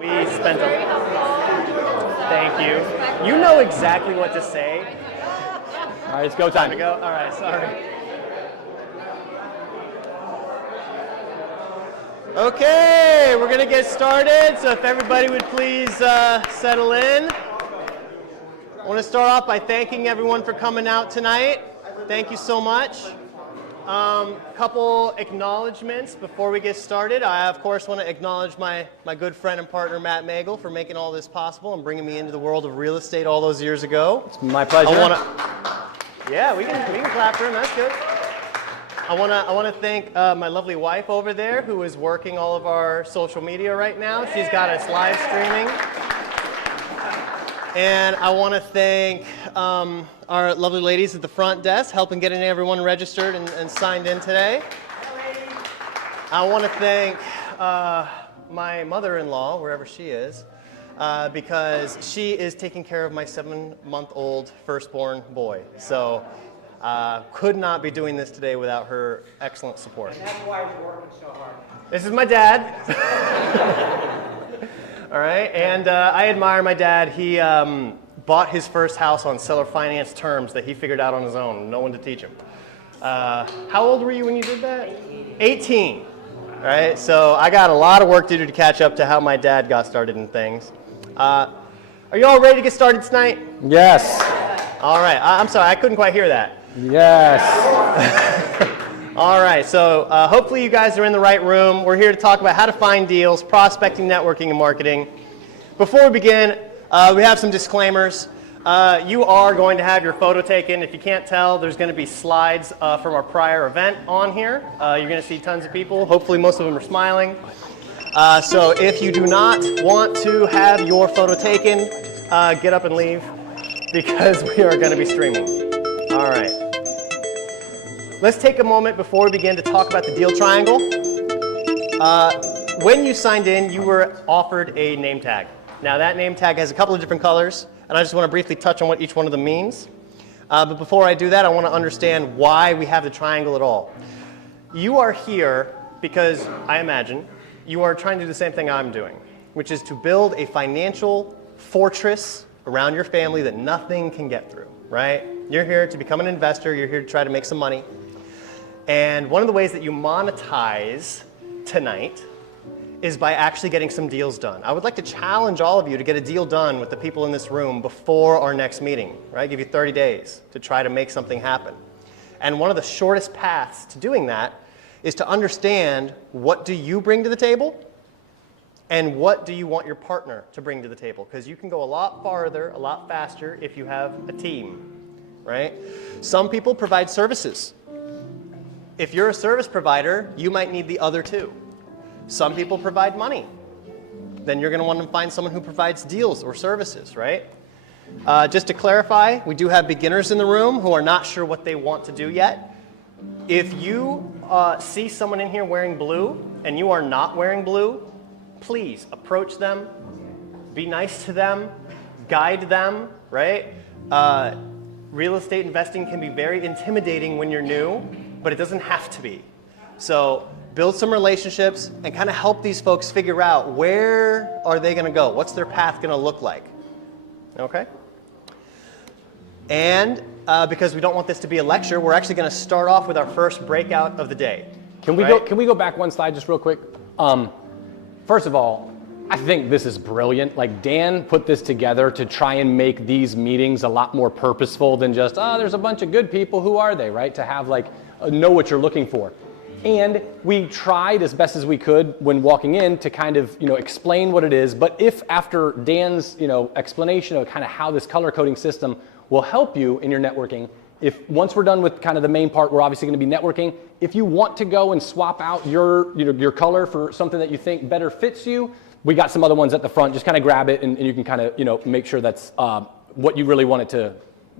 We spent a... Thank you. You know exactly what to say. All right, it's go time. Time to go? All right, sorry. Okay, we're going to get started. So if everybody would please settle in. I want to start off by thanking everyone for coming out tonight. Thank you so much. Couple acknowledgments before we get started. I, of course, want to acknowledge my good friend and partner, Matt Magel, for making all this possible and bringing me into the world of real estate all those years ago. It's my pleasure. Yeah, we can clap for him. That's good. I want to thank my lovely wife over there who is working all of our social media right now. She's got us live streaming. And I want to thank our lovely ladies at the front desk helping getting everyone registered and signed in today. I want to thank my mother-in-law, wherever she is, because she is taking care of my 7-month-old firstborn boy. So could not be doing this today without her excellent support. And that's why you're working so hard. This is my dad. All right, and I admire my dad. He bought his first house on seller finance terms that he figured out on his own, no one to teach him. How old were you when you did that? 18. All right, so I got a lot of work to do to catch up to how my dad got started in things. Are you all ready to get started tonight? Yes. All right, I'm sorry, I couldn't quite hear that. Yes. All right, so hopefully you guys are in the right room. We're here to talk about how to find deals, prospecting, networking, and marketing. Before we begin, we have some disclaimers. You are going to have your photo taken. If you can't tell, there's going to be slides from our prior event on here. You're going to see tons of people. Hopefully most of them are smiling. So if you do not want to have your photo taken, get up and leave because we are going to be streaming. All right. Let's take a moment before we begin to talk about the deal triangle. When you signed in, you were offered a name tag. Now that name tag has a couple of different colors, and I just want to briefly touch on what each one of them means. But before I do that, I want to understand why we have the triangle at all. You are here because, I imagine, you are trying to do the same thing I'm doing, which is to build a financial fortress around your family that nothing can get through, right? You're here to become an investor. You're here to try to make some money. And one of the ways that you monetize tonight is by actually getting some deals done. I would like to challenge all of you to get a deal done with the people in this room before our next meeting, right? Give you 30 days to try to make something happen. And one of the shortest paths to doing that is to understand what do you bring to the table and what do you want your partner to bring to the table? Because you can go a lot farther, a lot faster if you have a team, right? Some people provide services. If you're a service provider, you might need the other two. Some people provide money. Then you're going to want to find someone who provides deals or services, right? Just to clarify, we do have beginners in the room who are not sure what they want to do yet. If you see someone in here wearing blue and you are not wearing blue, please approach them, be nice to them, guide them, right? Real estate investing can be very intimidating when you're new, but it doesn't have to be. So build some relationships and kind of help these folks figure out where are they going to go? What's their path going to look like? Okay? And because we don't want this to be a lecture, we're actually going to start off with our first breakout of the day. Can we go back one slide just real quick? First of all, I think this is brilliant. Like Dan put this together to try and make these meetings a lot more purposeful than just, there's a bunch of good people, who are they, right? To have like, know what you're looking for. And we tried as best as we could when walking in to kind of, explain what it is. But if after Dan's, explanation of kind of how this color coding system will help you in your networking, if once we're done with kind of the main part, we're obviously going to be networking. If you want to go and swap out your color for something that you think better fits you, we got some other ones at the front. Just kind of grab it and you can kind of, make sure that's what you really want to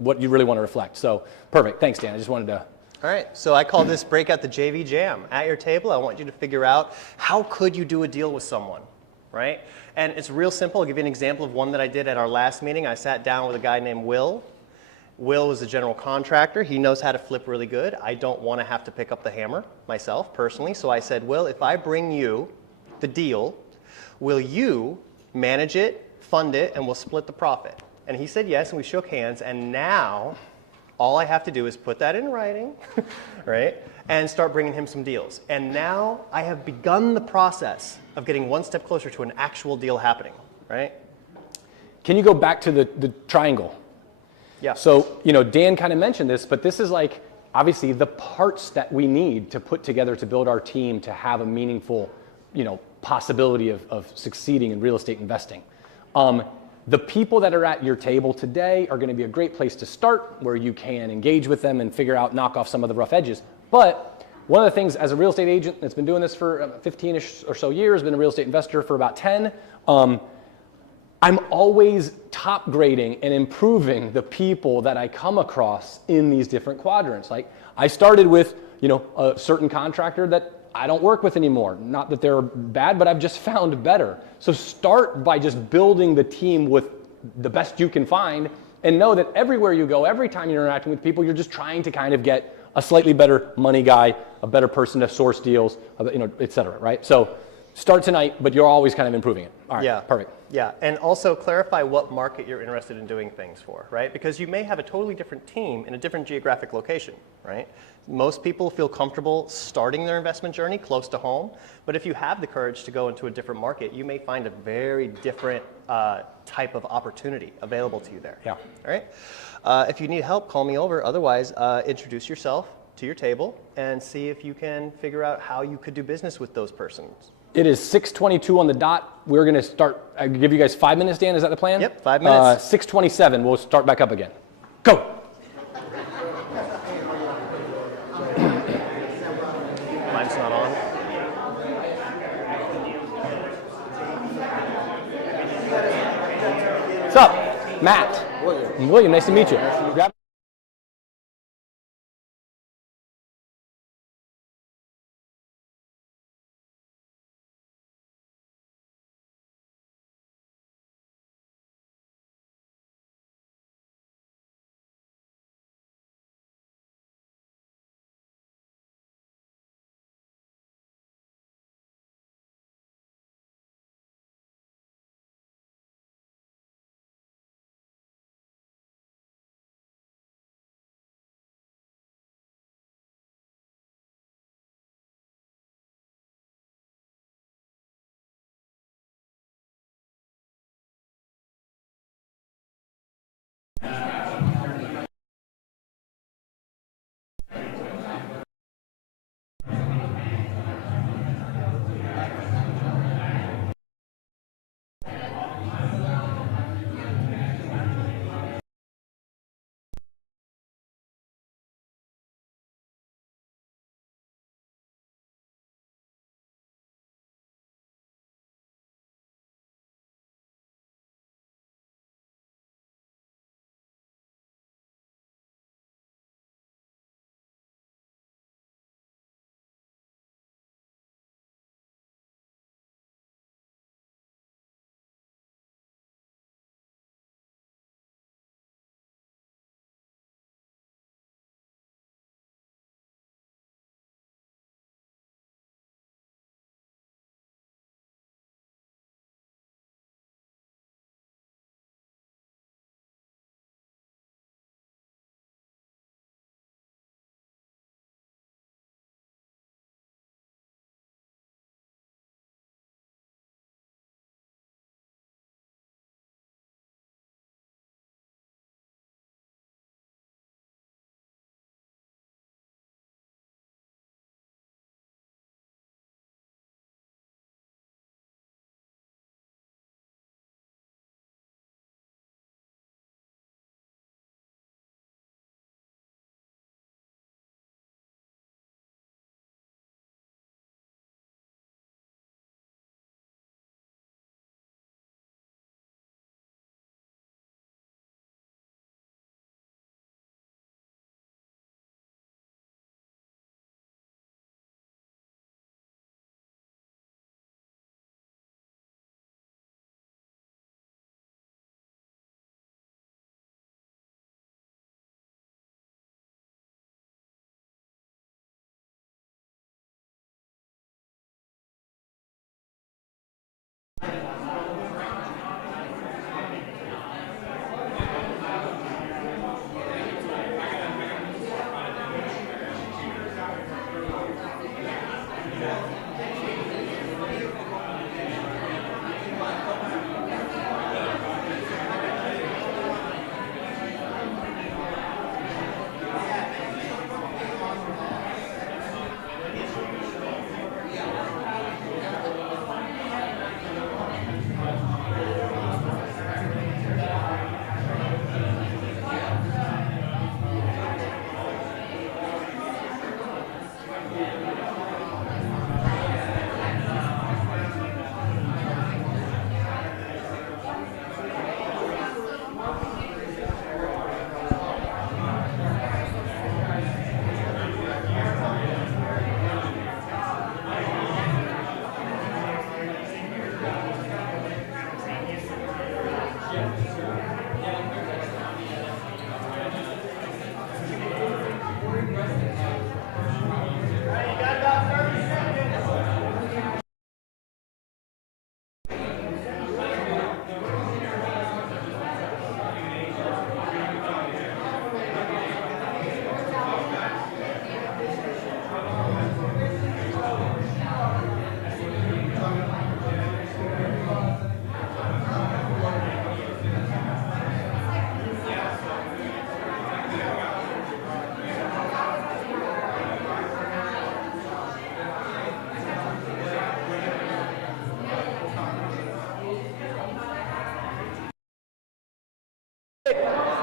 reflect. So perfect. Thanks, Dan. I just wanted to. All right, so I call this Breakout the JV Jam. At your table, I want you to figure out how could you do a deal with someone, right? And it's real simple. I'll give you an example of one that I did at our last meeting. I sat down with a guy named Will. Will was a general contractor. He knows how to flip really good. I don't want to have to pick up the hammer myself personally. So I said, Will, if I bring you the deal, will you manage it, fund it, and we'll split the profit. And he said yes, and we shook hands, and now all I have to do is put that in writing, right, and start bringing him some deals. And now I have begun the process of getting one step closer to an actual deal happening, right? Can you go back to the triangle? Yeah. So, Dan kind of mentioned this, but this is like, obviously, the parts that we need to put together to build our team to have a meaningful, possibility of succeeding in real estate investing. The people that are at your table today are going to be a great place to start, where you can engage with them and figure out, knock off some of the rough edges. But one of the things, as a real estate agent that's been doing this for 15-ish or so years, been a real estate investor for about 10, I'm always top grading and improving the people that I come across in these different quadrants. Like, I started with, a certain contractor that I don't work with anymore. Not that they're bad, but I've just found better. So start by just building the team with the best you can find, and know that everywhere you go, every time you're interacting with people, you're just trying to kind of get a slightly better money guy, a better person to source deals, et cetera, right? So start tonight, but you're always kind of improving it. All right, yeah. Perfect. Yeah, and also clarify what market you're interested in doing things for, right? Because you may have a totally different team in a different geographic location, right? Most people feel comfortable starting their investment journey close to home, but if you have the courage to go into a different market, you may find a very different type of opportunity available to you there. Yeah. All right? If you need help, call me over. Otherwise, introduce yourself to your table and see if you can figure out how you could do business with those persons. It is 6:22 on the dot. We're going to start. I give you guys 5 minutes, Dan. Is that the plan? Yep, 5 minutes. 6:27. We'll start back up again. Go. Mine's not on. What's up, Matt? William, nice to meet you. Grab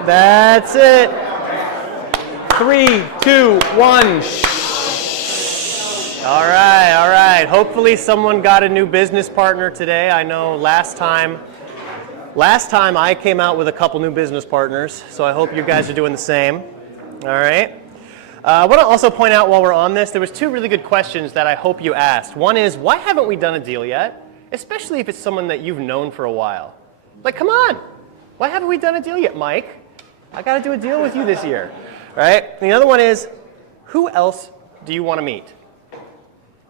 That's it. 3, 2, 1. All right, all right. Hopefully someone got a new business partner today. I know last time I came out with a couple new business partners, so I hope you guys are doing the same. All right. I want to also point out while we're on this, there was 2 really good questions that I hope you asked. One is, why haven't we done a deal yet? Especially if it's someone that you've known for a while. Like, come on. Why haven't we done a deal yet, Mike? I got to do a deal with you this year. Right? And the other one is, who else do you want to meet?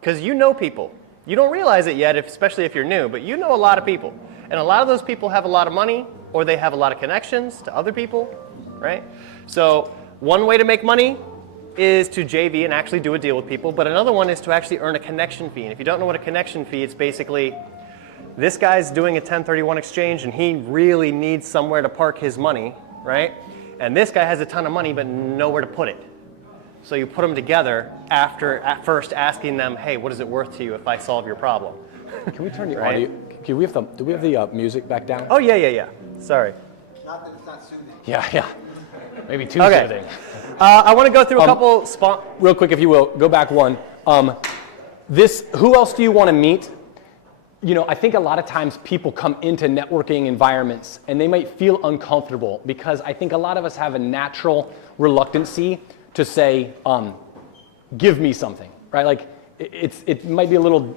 Because you know people. You don't realize it yet, especially if you're new, but you know a lot of people. And a lot of those people have a lot of money, or they have a lot of connections to other people, right? So one way to make money is to JV and actually do a deal with people, but another one is to actually earn a connection fee. And if you don't know what a connection fee, it's basically this guy's doing a 1031 exchange and he really needs somewhere to park his money, right? And this guy has a ton of money but nowhere to put it. So you put them together after at first asking them, hey, what is it worth to you if I solve your problem? Can we turn the Right? audio? Do we have the music back down? Oh, yeah. Sorry. Not that it's not soothing. Yeah. Maybe too Okay. soothing. I want to go through a couple Real quick, if you will, go back one. Who else do you want to meet? You know, I think a lot of times people come into networking environments and they might feel uncomfortable because I think a lot of us have a natural reluctancy to say, give me something, right? Like it might be a little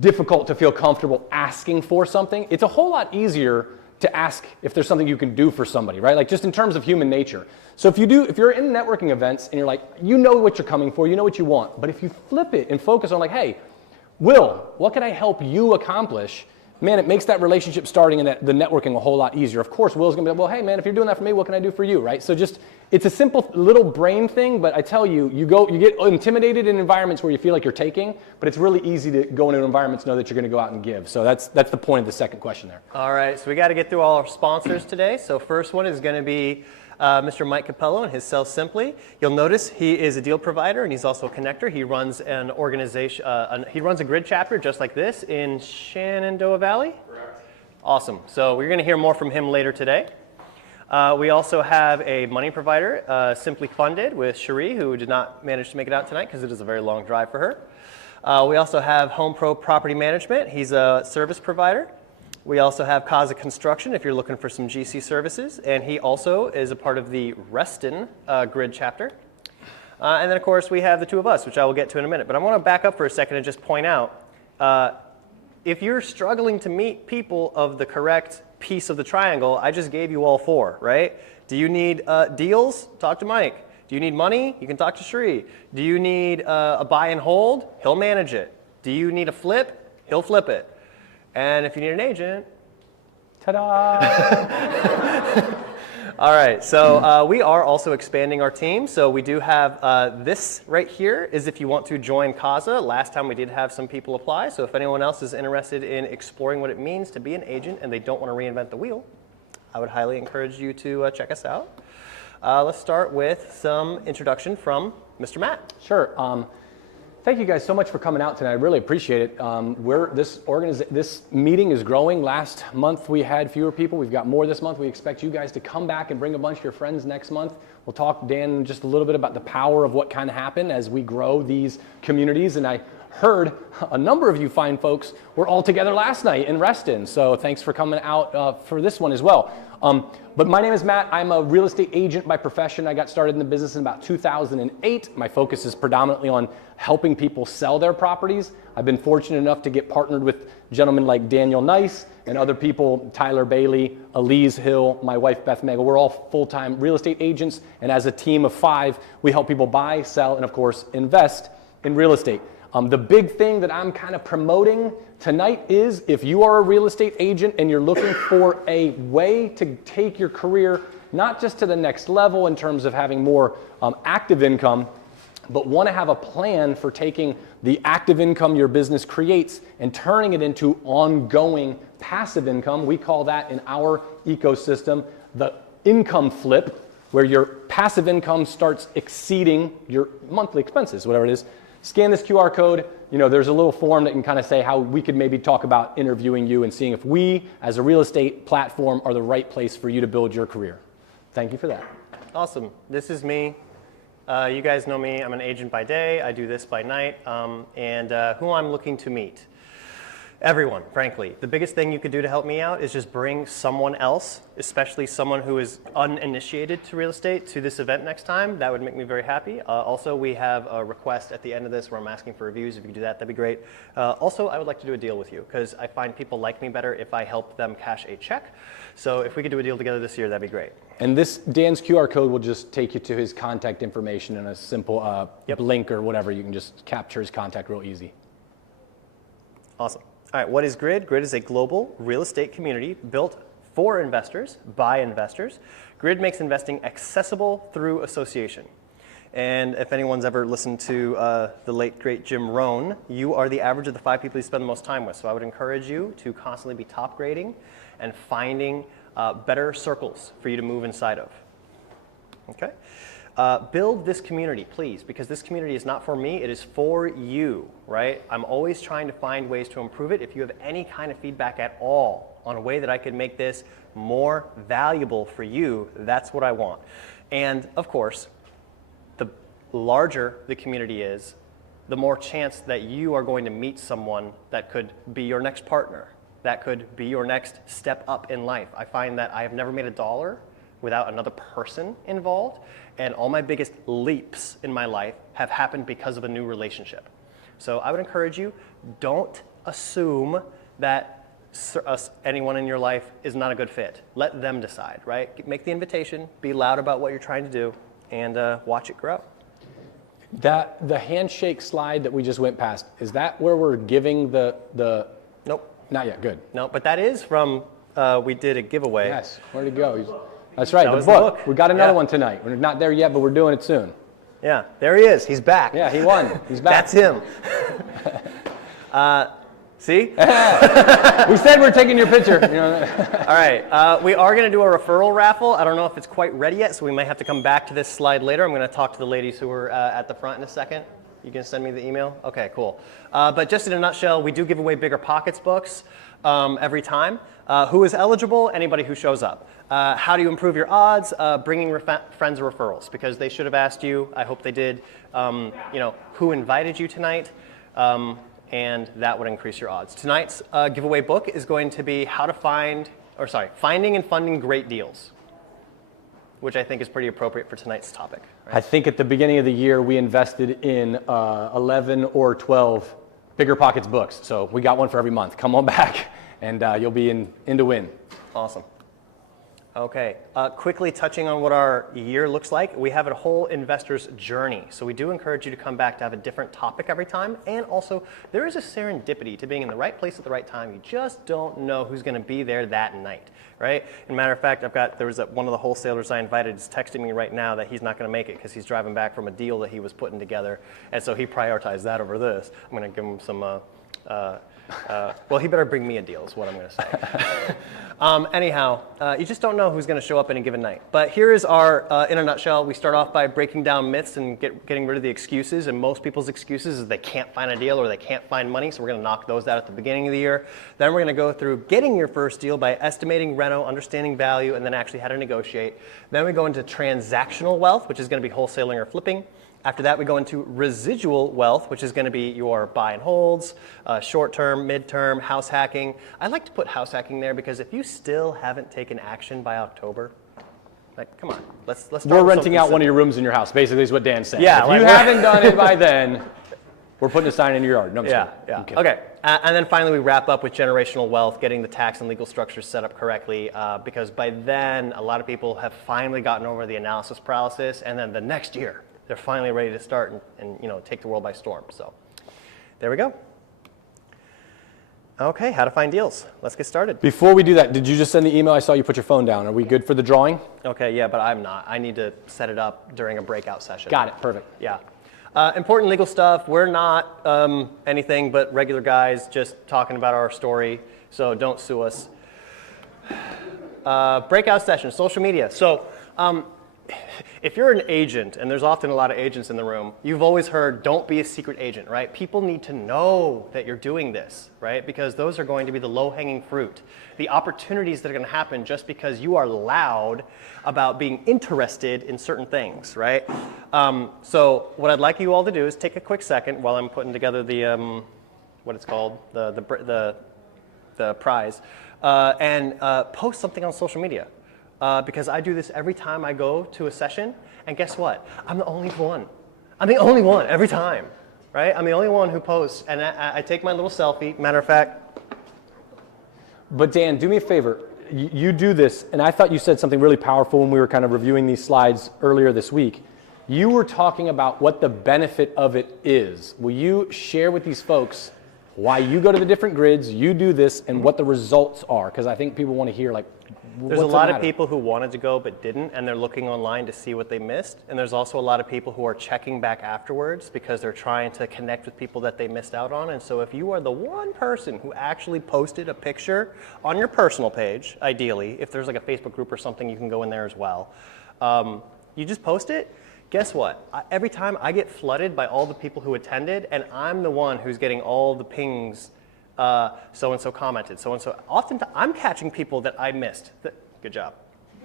difficult to feel comfortable asking for something. It's a whole lot easier to ask if there's something you can do for somebody, right? Like just in terms of human nature. So if you're in networking events and you're like, you know what you're coming for, you know what you want, but if you flip it and focus on like, hey, Will, what can I help you accomplish? Man, it makes that relationship starting and the networking a whole lot easier. Of course, Will's gonna be like, well, hey man, if you're doing that for me, what can I do for you, right? So just, it's a simple little brain thing, but I tell you, you get intimidated in environments where you feel like you're taking, but it's really easy to go into environments, know that you're gonna go out and give. So that's the point of the second question there. All right, so we got to get through all our sponsors today. So first one is going to be Mr. Mike Capello and his Sell Simply. You'll notice he is a deal provider and he's also a connector. He runs an organization, he runs a grid chapter just like this in Shenandoah Valley. Correct. Awesome. So we're going to hear more from him later today. We also have a money provider, Simply Funded, with Cherie, who did not manage to make it out tonight because it is a very long drive for her. We also have Home Pro Property Management. He's a service provider. We also have Kaza Construction if you're looking for some GC services, and he also is a part of the Reston grid chapter. And then, of course, we have the two of us, which I will get to in a minute. But I want to back up for a second and just point out, if you're struggling to meet people of the correct piece of the triangle, I just gave you all 4, right? Do you need deals? Talk to Mike. Do you need money? You can talk to Sri. Do you need a buy and hold? He'll manage it. Do you need a flip? He'll flip it. And if you need an agent, ta-da! All right, so we are also expanding our team. So we do have this right here is if you want to join Kaza. Last time we did have some people apply. So if anyone else is interested in exploring what it means to be an agent and they don't want to reinvent the wheel, I would highly encourage you to check us out. Let's start with some introduction from Mr. Matt. Sure. Thank you guys so much for coming out tonight. I really appreciate it. This meeting is growing. Last month we had fewer people. We've got more this month. We expect you guys to come back and bring a bunch of your friends next month. We'll talk, Dan, just a little bit about the power of what can happen as we grow these communities. And I heard a number of you fine folks were all together last night in Reston. So thanks for coming out for this one as well. But my name is Matt. I'm a real estate agent by profession. I got started in the business in about 2008. My focus is predominantly on helping people sell their properties. I've been fortunate enough to get partnered with gentlemen like Daniel Nice and other people, Tyler Bailey, Elise Hill, my wife Beth Mega. We're all full-time real estate agents, and as a team of 5, we help people buy, sell, and of course, invest in real estate. The big thing that I'm kind of promoting tonight is if you are a real estate agent and you're looking for a way to take your career not just to the next level in terms of having more active income, but want to have a plan for taking the active income your business creates and turning it into ongoing passive income. We call that in our ecosystem the income flip, where your passive income starts exceeding your monthly expenses, whatever it is. Scan this QR code. You know, there's a little form that can kind of say how we could maybe talk about interviewing you and seeing if we, as a real estate platform, are the right place for you to build your career. Thank you for that. Awesome. This is me. You guys know me. I'm an agent by day. I do this by night. And who I'm looking to meet. Everyone, frankly. The biggest thing you could do to help me out is just bring someone else, especially someone who is uninitiated to real estate, to this event next time. That would make me very happy. Also, we have a request at the end of this where I'm asking for reviews. If you could do that, that'd be great. Also, I would like to do a deal with you because I find people like me better if I help them cash a check. So if we could do a deal together this year, that'd be great. And this Dan's QR code will just take you to his contact information in a simple link or whatever. You can just capture his contact real easy. Awesome. All right, what is Grid? Grid is a global real estate community built for investors, by investors. Grid makes investing accessible through association. And if anyone's ever listened to the late, great Jim Rohn, you are the average of the 5 people you spend the most time with. So I would encourage you to constantly be top grading and finding better circles for you to move inside of. Okay? Build this community, please, because this community is not for me, it is for you, right? I'm always trying to find ways to improve it. If you have any kind of feedback at all on a way that I could make this more valuable for you, that's what I want. And of course, the larger the community is, the more chance that you are going to meet someone that could be your next partner, that could be your next step up in life. I find that I have never made a dollar without another person involved, and all my biggest leaps in my life have happened because of a new relationship. So I would encourage you, don't assume that anyone in your life is not a good fit. Let them decide, right? Make the invitation, be loud about what you're trying to do, and watch it grow. The handshake slide that we just went past, is that where we're giving the Nope. Not yet, good. No, but that is from, we did a giveaway. Yes, where'd it go? That's right, That the was book. the book. We got another Yeah. one tonight. We're not there yet, but we're doing it soon. Yeah, there he is. He's back. Yeah, he won. He's back. That's him. See? We said we're taking your picture. You know. All right. We are going to do a referral raffle. I don't know if it's quite ready yet, so we may have to come back to this slide later. I'm going to talk to the ladies who were at the front in a second. You can send me the email? Okay, cool. But just in a nutshell, we do give away Bigger Pockets books every time. Who is eligible? Anybody who shows up. How do you improve your odds? Bringing friends or referrals, because they should have asked you. I hope they did. Who invited you tonight? And that would increase your odds. Tonight's giveaway book is going to be Finding and Funding Great Deals, which I think is pretty appropriate for tonight's topic. Right? I think at the beginning of the year, we invested in 11 or 12 Bigger Pockets books. So we got one for every month. Come on back, and you'll be in to win. Awesome. Okay, quickly touching on what our year looks like, we have a whole investor's journey. So we do encourage you to come back to have a different topic every time. And also, there is a serendipity to being in the right place at the right time. You just don't know who's going to be there that night, right? As a matter of fact, there was one of the wholesalers I invited is texting me right now that he's not going to make it because he's driving back from a deal that he was putting together. And so he prioritized that over this. I'm going to give him some well, he better bring me a deal is what I'm going to say. Anyhow, you just don't know who's going to show up any given night. But here is our, in a nutshell, we start off by breaking down myths and getting rid of the excuses. And most people's excuses is they can't find a deal or they can't find money. So we're going to knock those out at the beginning of the year. Then we're going to go through getting your first deal by estimating reno, understanding value, and then actually how to negotiate. Then we go into transactional wealth, which is going to be wholesaling or flipping. After that, we go into residual wealth, which is going to be your buy and holds, short-term, mid-term, house hacking. I like to put house hacking there because if you still haven't taken action by October, like, come on, let's start We're with renting out something one of your rooms in your house, basically is what Dan said. Yeah, if you haven't done it by then, we're putting a sign in your yard. No, I'm just Yeah. kidding. Okay. And then finally, we wrap up with generational wealth, getting the tax and legal structures set up correctly, because by then, a lot of people have finally gotten over the analysis paralysis, and then the next year, they're finally ready to start and take the world by storm. So there we go. Okay, how to find deals. Let's get started. Before we do that, did you just send the email? I saw you put your phone down. Are we good for the drawing? Okay, yeah, but I'm not. I need to set it up during a breakout session. Got it, perfect. Yeah. Important legal stuff. We're not anything but regular guys just talking about our story, so don't sue us. Breakout session, social media. So If you're an agent, and there's often a lot of agents in the room, you've always heard, don't be a secret agent, right? People need to know that you're doing this, right? Because those are going to be the low-hanging fruit. The opportunities that are going to happen just because you are loud about being interested in certain things, right? So what I'd like you all to do is take a quick second while I'm putting together the, what it's called, the prize, and post something on social media. Because I do this every time I go to a session, and guess what? I'm the only one. I'm the only one every time, right? I'm the only one who posts, and I take my little selfie. Matter of fact. But Dan, do me a favor. You do this, and I thought you said something really powerful when we were kind of reviewing these slides earlier this week. You were talking about what the benefit of it is. Will you share with these folks why you go to the different grids, you do this, and what the results are? Because I think people want to hear, like, there's a lot of people who wanted to go but didn't, and they're looking online to see what they missed. And there's also a lot of people who are checking back afterwards because they're trying to connect with people that they missed out on. And so if you are the one person who actually posted a picture on your personal page, ideally, if there's like a Facebook group or something, you can go in there as well. You just post it. Guess what? Every time I get flooded by all the people who attended, and I'm the one who's getting all the pings. So-and-so commented, so-and-so. Often I'm catching people that I missed. Good job.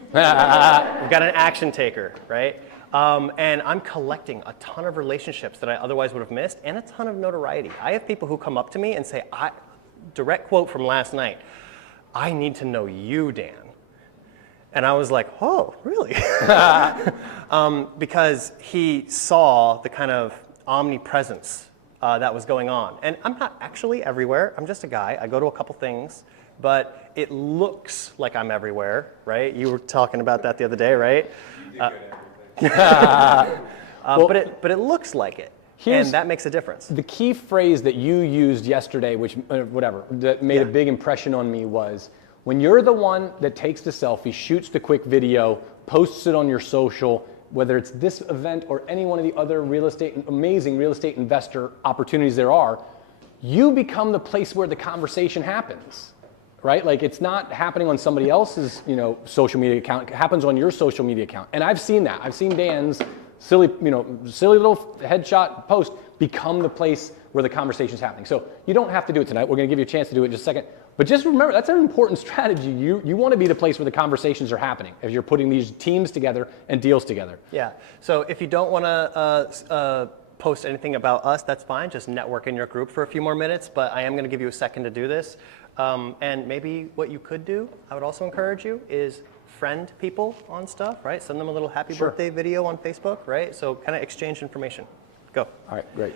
We've got an action taker, right? And I'm collecting a ton of relationships that I otherwise would have missed and a ton of notoriety. I have people who come up to me and say, direct quote from last night, I need to know you, Dan. And I was like, oh, really? Because he saw the kind of omnipresence that was going on. And I'm not actually everywhere. I'm just a guy. I go to a couple things, but it looks like I'm everywhere, right? You were talking about that the other day, right? But it looks like it, and that makes a difference. The key phrase that you used yesterday, which that made a big impression on me was, when you're the one that takes the selfie, shoots the quick video, posts it on your social, whether it's this event or any one of the other amazing real estate investor opportunities there are, you become the place where the conversation happens, right? Like, it's not happening on somebody else's, social media account. It happens on your social media account. And I've seen that. I've seen Dan's silly little headshot post become the place where the conversation's happening. So you don't have to do it tonight. We're going to give you a chance to do it in just a second. But just remember, that's an important strategy. You want to be the place where the conversations are happening as you're putting these teams together and deals together. Yeah. So if you don't want to post anything about us, that's fine. Just network in your group for a few more minutes. But I am going to give you a second to do this. And maybe what you could do, I would also encourage you, is friend people on stuff, right? Send them a little happy birthday video on Facebook, right? So kind of exchange information. Go. All right, great.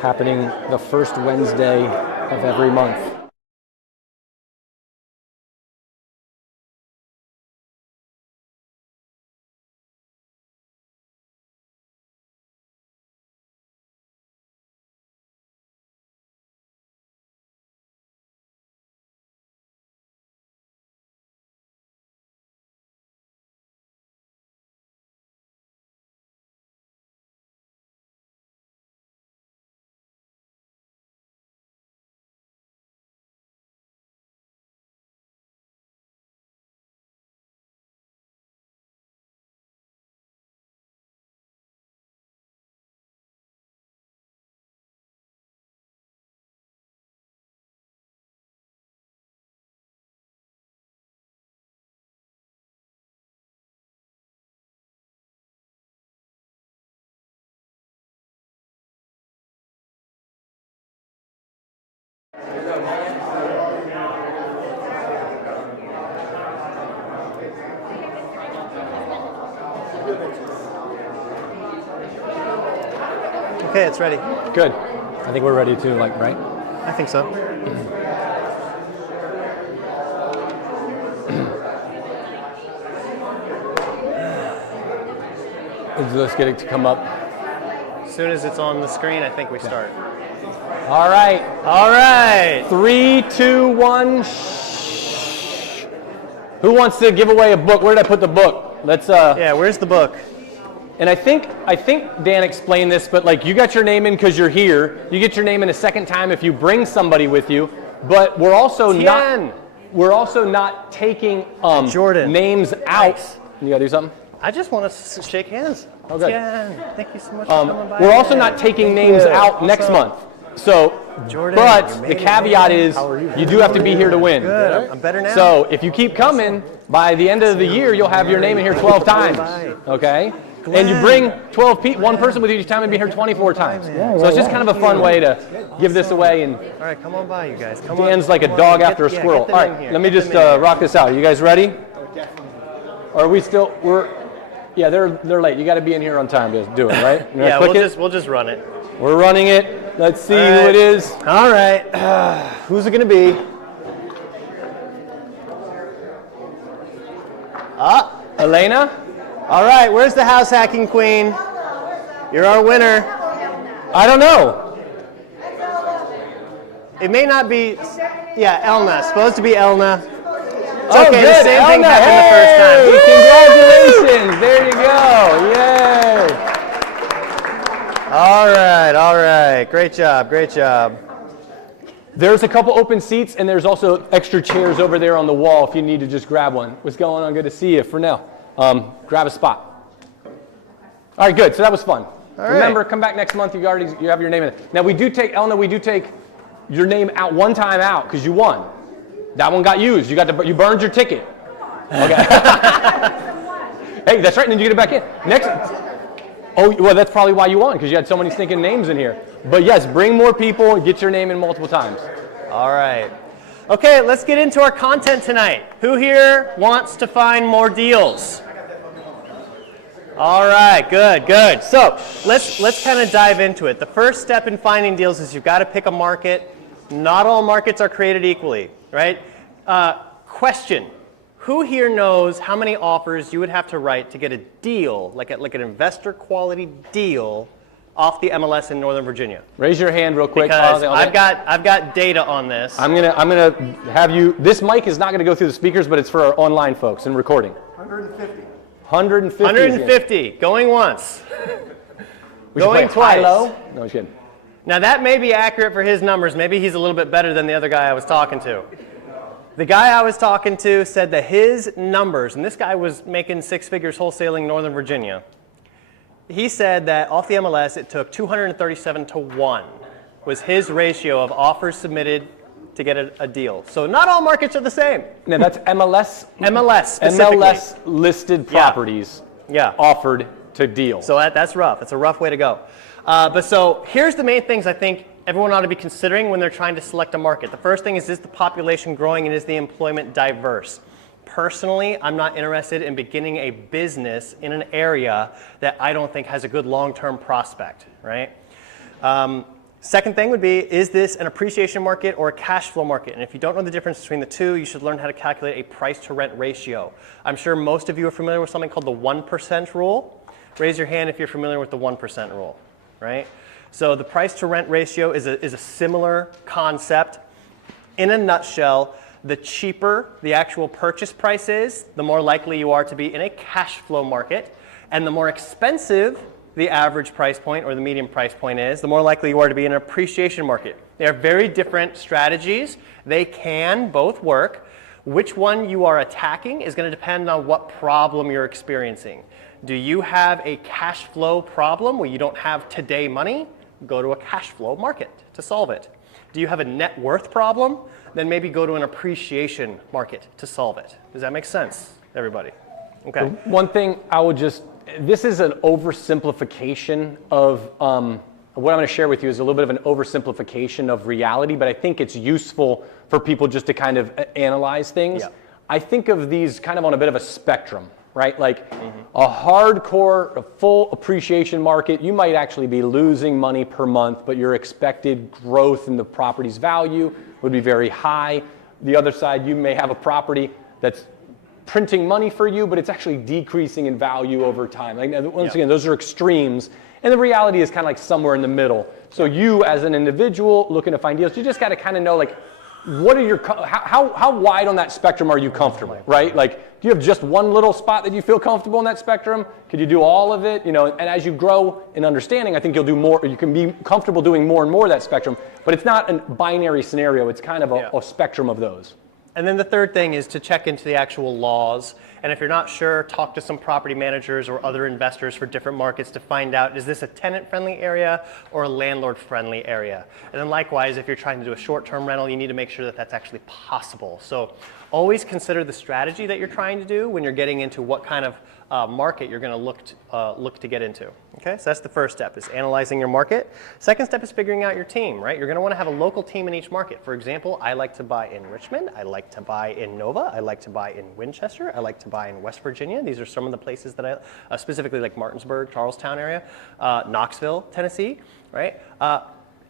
Happening the first Wednesday of every month. Okay, it's ready. Good. I think we're ready to, right? I think so. Let's get it to come up. As soon as it's on the screen, I think we start. All right. All right. 3, 2, 1. Shh. Who wants to give away a book? Where did I put the book? Let's. Yeah, where's the book? And I think Dan explained this, but you got your name in because you're here. You get your name in a second time if you bring somebody with you. But we're also not taking Jordan. names out. You gotta do something. I just want to shake hands. Oh, good. Yeah, thank you so much for coming by. We're also not taking names out next month. So, Jordan, but you the made it, caveat man. is you do have to be here to win. Good. I'm better now. So if you keep coming, by the end of the year, you'll have your name in here 12 times. Okay? And you bring 12 people, one person with you each time, and be here 24 times. So it's just kind of a fun way to give this away. And all right, come on by, you guys. Come Dan's on, like a come dog on. after a squirrel. Get All them in right, here. let me Get just them in here. rock this out. Are you guys ready? Or are we still? Yeah, they're late. You got to be in here on time to do it, right? Yeah, we'll just run it. We're running it. Let's see All right. who it is. All right. Who's it gonna be? Elena? All right. Where's the house hacking queen? You're our winner. I don't know. It may not be. Yeah, Elna. Supposed to be Elna. It's Oh, okay. good. The same thing Elna. happened the first time. Congratulations. There you go. Yay. All right. Great job. There's a couple open seats, and there's also extra chairs over there on the wall if you need to just grab one. What's going on? Good to see you. For now, grab a spot. All right, good. So that was fun. Remember, come back next month. You have your name in it. Now we do take your name out one time out because you won. That one got used. You burned your ticket. Okay. Hey, that's right. And then you get it back in. Next. Oh, well, that's probably why you won, because you had so many stinking names in here. But yes, bring more people and get your name in multiple times. All right. Okay, let's get into our content tonight. Who here wants to find more deals? All right, good. So let's kind of dive into it. The first step in finding deals is you've got to pick a market. Not all markets are created equally, right? Question. Who here knows how many offers you would have to write to get a deal, like an investor quality deal, off the MLS in Northern Virginia? Raise your hand real quick. Because I've got data on this. I'm gonna have you. This mic is not gonna go through the speakers, but it's for our online folks and recording. 150. 150. 150 going once. We should Going play twice. high-low. No, I'm kidding. Now that may be accurate for his numbers. Maybe he's a little bit better than the other guy I was talking to. The guy I was talking to said that his numbers, and this guy was making six figures wholesaling Northern Virginia. He said that off the MLS it took 237 to 1 was his ratio of offers submitted to get a deal. So not all markets are the same. Now that's MLS. MLS specifically. MLS listed properties offered to deal. So that's rough. It's a rough way to go. But so here's the main things I think everyone ought to be considering when they're trying to select a market. The first thing is the population growing and is the employment diverse? Personally, I'm not interested in beginning a business in an area that I don't think has a good long-term prospect, right? Second thing would be, is this an appreciation market or a cash flow market? And if you don't know the difference between the two, you should learn how to calculate a price to rent ratio. I'm sure most of you are familiar with something called the 1% rule. Raise your hand if you're familiar with the 1% rule, right? So the price to rent ratio is a similar concept. In a nutshell, the cheaper the actual purchase price is, the more likely you are to be in a cash flow market. And the more expensive the average price point or the median price point is, the more likely you are to be in an appreciation market. They are very different strategies. They can both work. Which one you are attacking is going to depend on what problem you're experiencing. Do you have a cash flow problem where you don't have today money? Go to a cash flow market to solve it. Do you have a net worth problem? Then maybe go to an appreciation market to solve it. Does that make sense, everybody? Okay. One thing I would this is an oversimplification of what I'm going to share with you is a little bit of an oversimplification of reality, but I think it's useful for people just to kind of analyze things. Yeah. I think of these kind of on a bit of a spectrum, right? Like a hardcore, a full appreciation market, you might actually be losing money per month, but your expected growth in the property's value would be very high. The other side, you may have a property that's printing money for you, but it's actually decreasing in value over time. Like, once again, those are extremes. And the reality is kind of like somewhere in the middle. So you as an individual looking to find deals, you just got to kind of know, like, what are your, how wide on that spectrum are you comfortable, right? Like, do you have just one little spot that you feel comfortable in that spectrum? Could you do all of it? You know, and as you grow in understanding, I think you'll do more, or you can be comfortable doing more and more of that spectrum, but it's not a binary scenario. It's kind of a spectrum of those. And then the third thing is to check into the actual laws. And if you're not sure, talk to some property managers or other investors for different markets to find out, is this a tenant-friendly area or a landlord-friendly area? And then likewise, if you're trying to do a short-term rental, you need to make sure that that's actually possible. So always consider the strategy that you're trying to do when you're getting into what kind of market you're going to look to get into. Okay, so that's the first step, is analyzing your market. Second step is figuring out your team, right? You're going to want to have a local team in each market. For example, I like to buy in Richmond, I like to buy in Nova, I like to buy in Winchester, I like to buy in West Virginia. These are some of the places that I, specifically like Martinsburg, Charlestown area, Knoxville, Tennessee, right?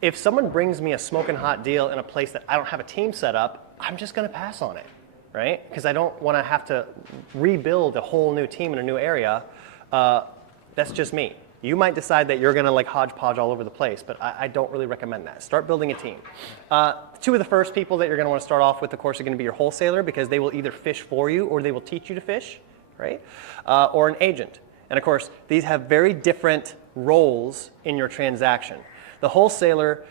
If someone brings me a smoking hot deal in a place that I don't have a team set up, I'm just going to pass on it. Right? Because I don't want to have to rebuild a whole new team in a new area. That's just me. You might decide that you're going to like hodgepodge all over the place, but I don't really recommend that. Start building a team. Two of the first people that you're going to want to start off with, of course, are going to be your wholesaler, because they will either fish for you or they will teach you to fish, right? Or an agent. And of course, these have very different roles in your transaction. The wholesaler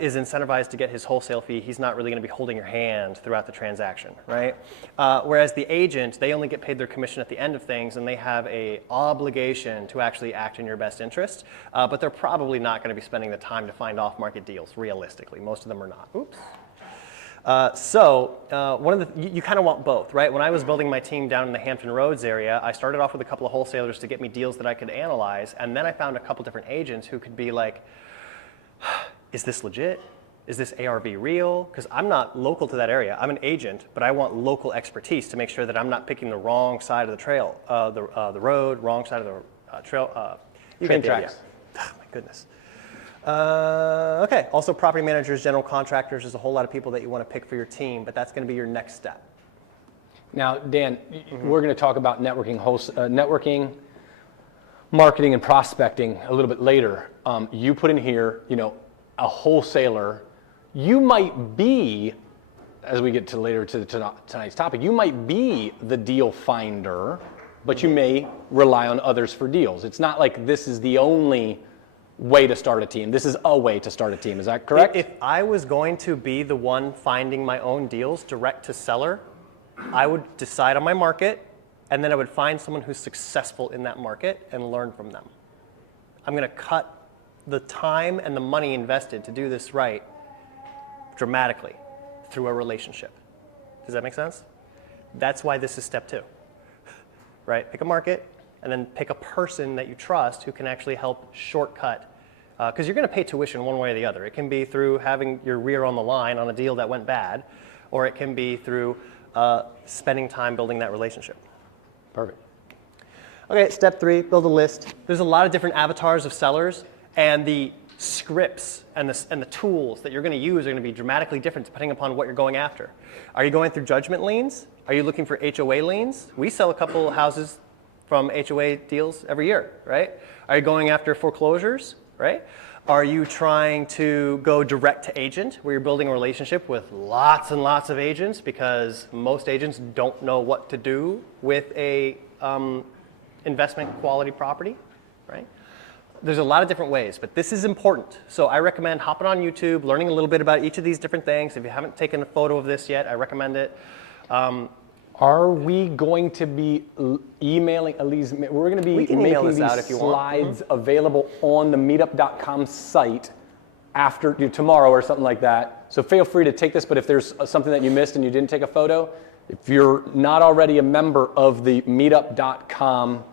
is incentivized to get his wholesale fee. He's not really going to be holding your hand throughout the transaction, right? Whereas the agent, they only get paid their commission at the end of things, and they have a obligation to actually act in your best interest, but they're probably not going to be spending the time to find off-market deals, realistically. Most of them are not. Oops. You kind of want both, right? When I was building my team down in the Hampton Roads area, I started off with a couple of wholesalers to get me deals that I could analyze, and then I found a couple different agents who could be like, is this legit? Is this ARV real? Because I'm not local to that area. I'm an agent, but I want local expertise to make sure that I'm not picking the wrong side of the trail, the road, wrong side of the trail. Train tracks. Oh, my goodness. Okay, also property managers, general contractors, there's a whole lot of people that you want to pick for your team, but that's going to be your next step. Now, Dan, we're going to talk about networking, marketing, and prospecting a little bit later. You put in here, a wholesaler. You might be, as we get to later to tonight's topic, you might be the deal finder, but you may rely on others for deals. It's not like this is the only way to start a team. This is a way to start a team. Is that correct? If I was going to be the one finding my own deals direct to seller, I would decide on my market, and then I would find someone who's successful in that market and learn from them. I'm going to cut the time and the money invested to do this right dramatically through a relationship. Does that make sense? That's why this is step 2, right? Pick a market and then pick a person that you trust who can actually help shortcut, because you're going to pay tuition one way or the other. It can be through having your rear on the line on a deal that went bad, or it can be through spending time building that relationship. Perfect. Okay, step 3, build a list. There's a lot of different avatars of sellers, and the scripts and the tools that you're going to use are going to be dramatically different depending upon what you're going after. Are you going through judgment liens? Are you looking for HOA liens? We sell a couple houses from HOA deals every year, right? Are you going after foreclosures, right? Are you trying to go direct to agent, where you're building a relationship with lots and lots of agents, because most agents don't know what to do with a investment quality property, right? There's a lot of different ways, but this is important. So I recommend hopping on YouTube, learning a little bit about each of these different things. If you haven't taken a photo of this yet, I recommend it. Are we going to be emailing Elise? We're going to be making these slides available on the meetup.com site after tomorrow or something like that. So feel free to take this, but if there's something that you missed and you didn't take a photo, if you're not already a member of the meetup.com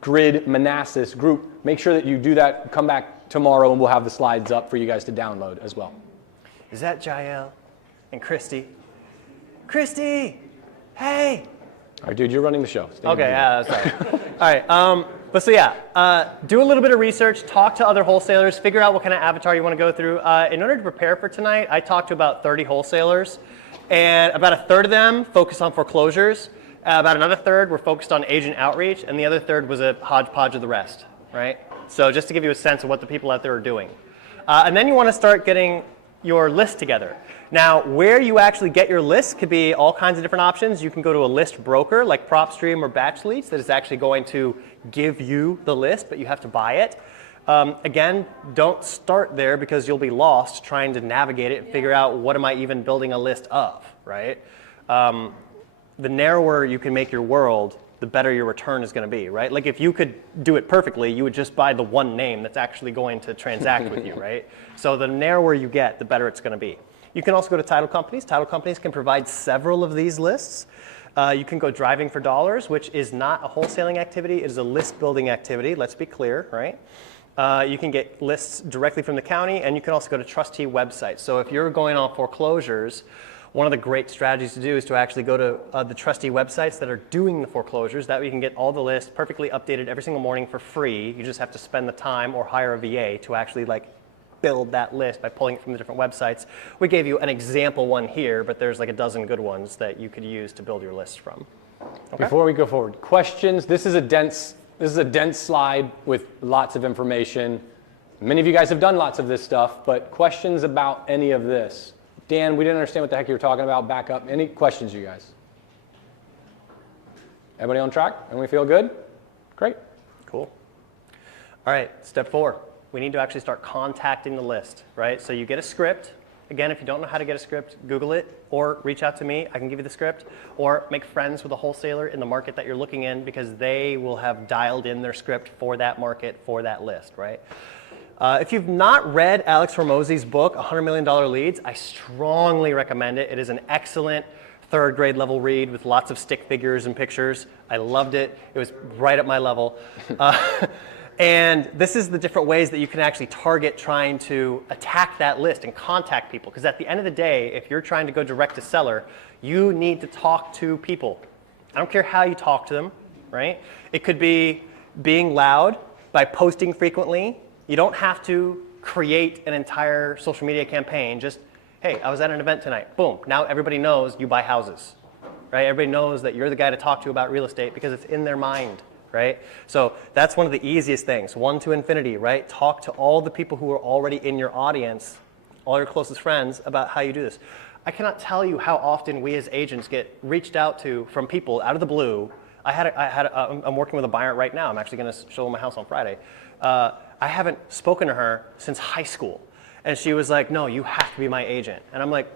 Grid Manassas group, make sure that you do that. Come back tomorrow, and we'll have the slides up for you guys to download as well. Is that Jael and Christy? Christy, hey. All right, dude, you're running the show. Okay, sorry. All right, but so yeah, do a little bit of research, talk to other wholesalers, figure out what kind of avatar you want to go through. In order to prepare for tonight, I talked to about 30 wholesalers, and about a third of them focused on foreclosures. About another third were focused on agent outreach, and the other third was a hodgepodge of the rest, right? So just to give you a sense of what the people out there are doing. And then you want to start getting your list together. Now, where you actually get your list could be all kinds of different options. You can go to a list broker like PropStream or Batch Leads that is actually going to give you the list, but you have to buy it. Again, don't start there because you'll be lost trying to navigate it and figure out what am I even building a list of, right? The narrower you can make your world, the better your return is going to be, right? Like if you could do it perfectly, you would just buy the one name that's actually going to transact with you, right? So the narrower you get, the better it's going to be. You can also go to title companies. Title companies can provide several of these lists. You can go driving for dollars, which is not a wholesaling activity. It is a list building activity. Let's be clear, right? You can get lists directly from the county, and you can also go to trustee websites. So if you're going on foreclosures, one of the great strategies to do is to actually go to the trustee websites that are doing the foreclosures. That way you can get all the lists perfectly updated every single morning for free. You just have to spend the time or hire a VA to actually build that list by pulling it from the different websites. We gave you an example one here, but there's like a dozen good ones that you could use to build your list from. Okay? Before we go forward, questions. This is a dense slide with lots of information. Many of you guys have done lots of this stuff, but questions about any of this? Dan, we didn't understand what the heck you were talking about. Back up. Any questions, you guys? Everybody on track? Everybody feel good? Great. Cool. All right, step 4. We need to actually start contacting the list, right? So you get a script. Again, if you don't know how to get a script, Google it or reach out to me. I can give you the script. Or make friends with a wholesaler in the market that you're looking in because they will have dialed in their script for that market, for that list, right? If you've not read Alex Hormozi's book, $100 Million Leads, I strongly recommend it. It is an excellent 3rd grade level read with lots of stick figures and pictures. I loved it. It was right at my level. And this is the different ways that you can actually target trying to attack that list and contact people. Because at the end of the day, if you're trying to go direct to seller, you need to talk to people. I don't care how you talk to them, right? It could be being loud by posting frequently. You don't have to create an entire social media campaign. Just, hey, I was at an event tonight. Boom. Now everybody knows you buy houses, right? Everybody knows that you're the guy to talk to about real estate because it's in their mind. Right? So that's one of the easiest things, 1 to infinity, right? Talk to all the people who are already in your audience, all your closest friends about how you do this. I cannot tell you how often we as agents get reached out to from people out of the blue. I'm working with a buyer right now. I'm actually going to show them my house on Friday. I haven't spoken to her since high school. And she was like, no, you have to be my agent. And I'm like,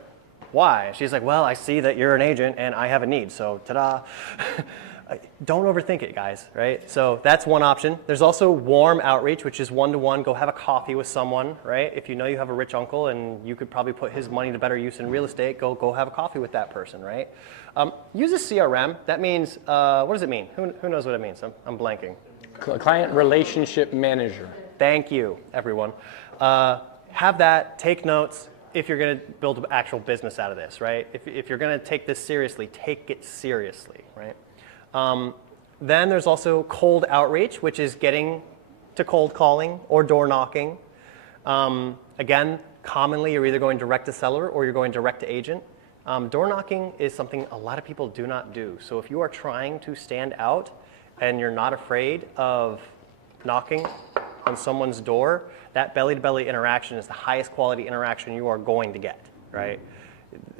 why? She's like, well, I see that you're an agent and I have a need, so ta-da. Don't overthink it, guys, right? So that's one option. There's also warm outreach, which is one-to-one. Go have a coffee with someone, right? If you know you have a rich uncle and you could probably put his money to better use in real estate, go have a coffee with that person, right? Use a CRM. That means, what does it mean? Who knows what it means? I'm blanking. Client Relationship Manager. Thank you, everyone. Have that, take notes if you're going to build an actual business out of this, right? If you're going to take this seriously, take it seriously, right? Then there's also cold outreach, which is getting to cold calling or door knocking. Again, commonly you're either going direct to seller or you're going direct to agent. Door knocking is something a lot of people do not do. So if you are trying to stand out and you're not afraid of knocking on someone's door, that belly-to-belly interaction is the highest quality interaction you are going to get, right?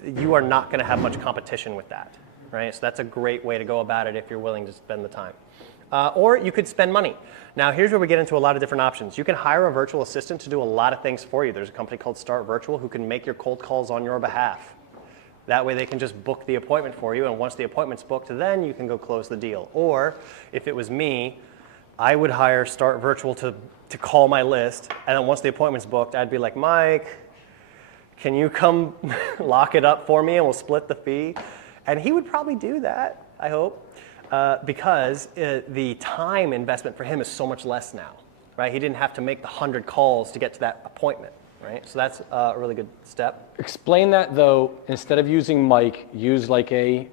You are not going to have much competition with that. Right? So that's a great way to go about it if you're willing to spend the time. Or you could spend money. Now here's where we get into a lot of different options. You can hire a virtual assistant to do a lot of things for you. There's a company called Start Virtual who can make your cold calls on your behalf. That way they can just book the appointment for you, and once the appointment's booked, then you can go close the deal. Or if it was me, I would hire Start Virtual to call my list, and then once the appointment's booked, I'd be like, Mike, can you come lock it up for me and we'll split the fee? And he would probably do that, I hope, because the time investment for him is so much less now. right? He didn't have to make the 100 calls to get to that appointment, right? So that's a really good step. Explain that though, instead of using Mike, use like a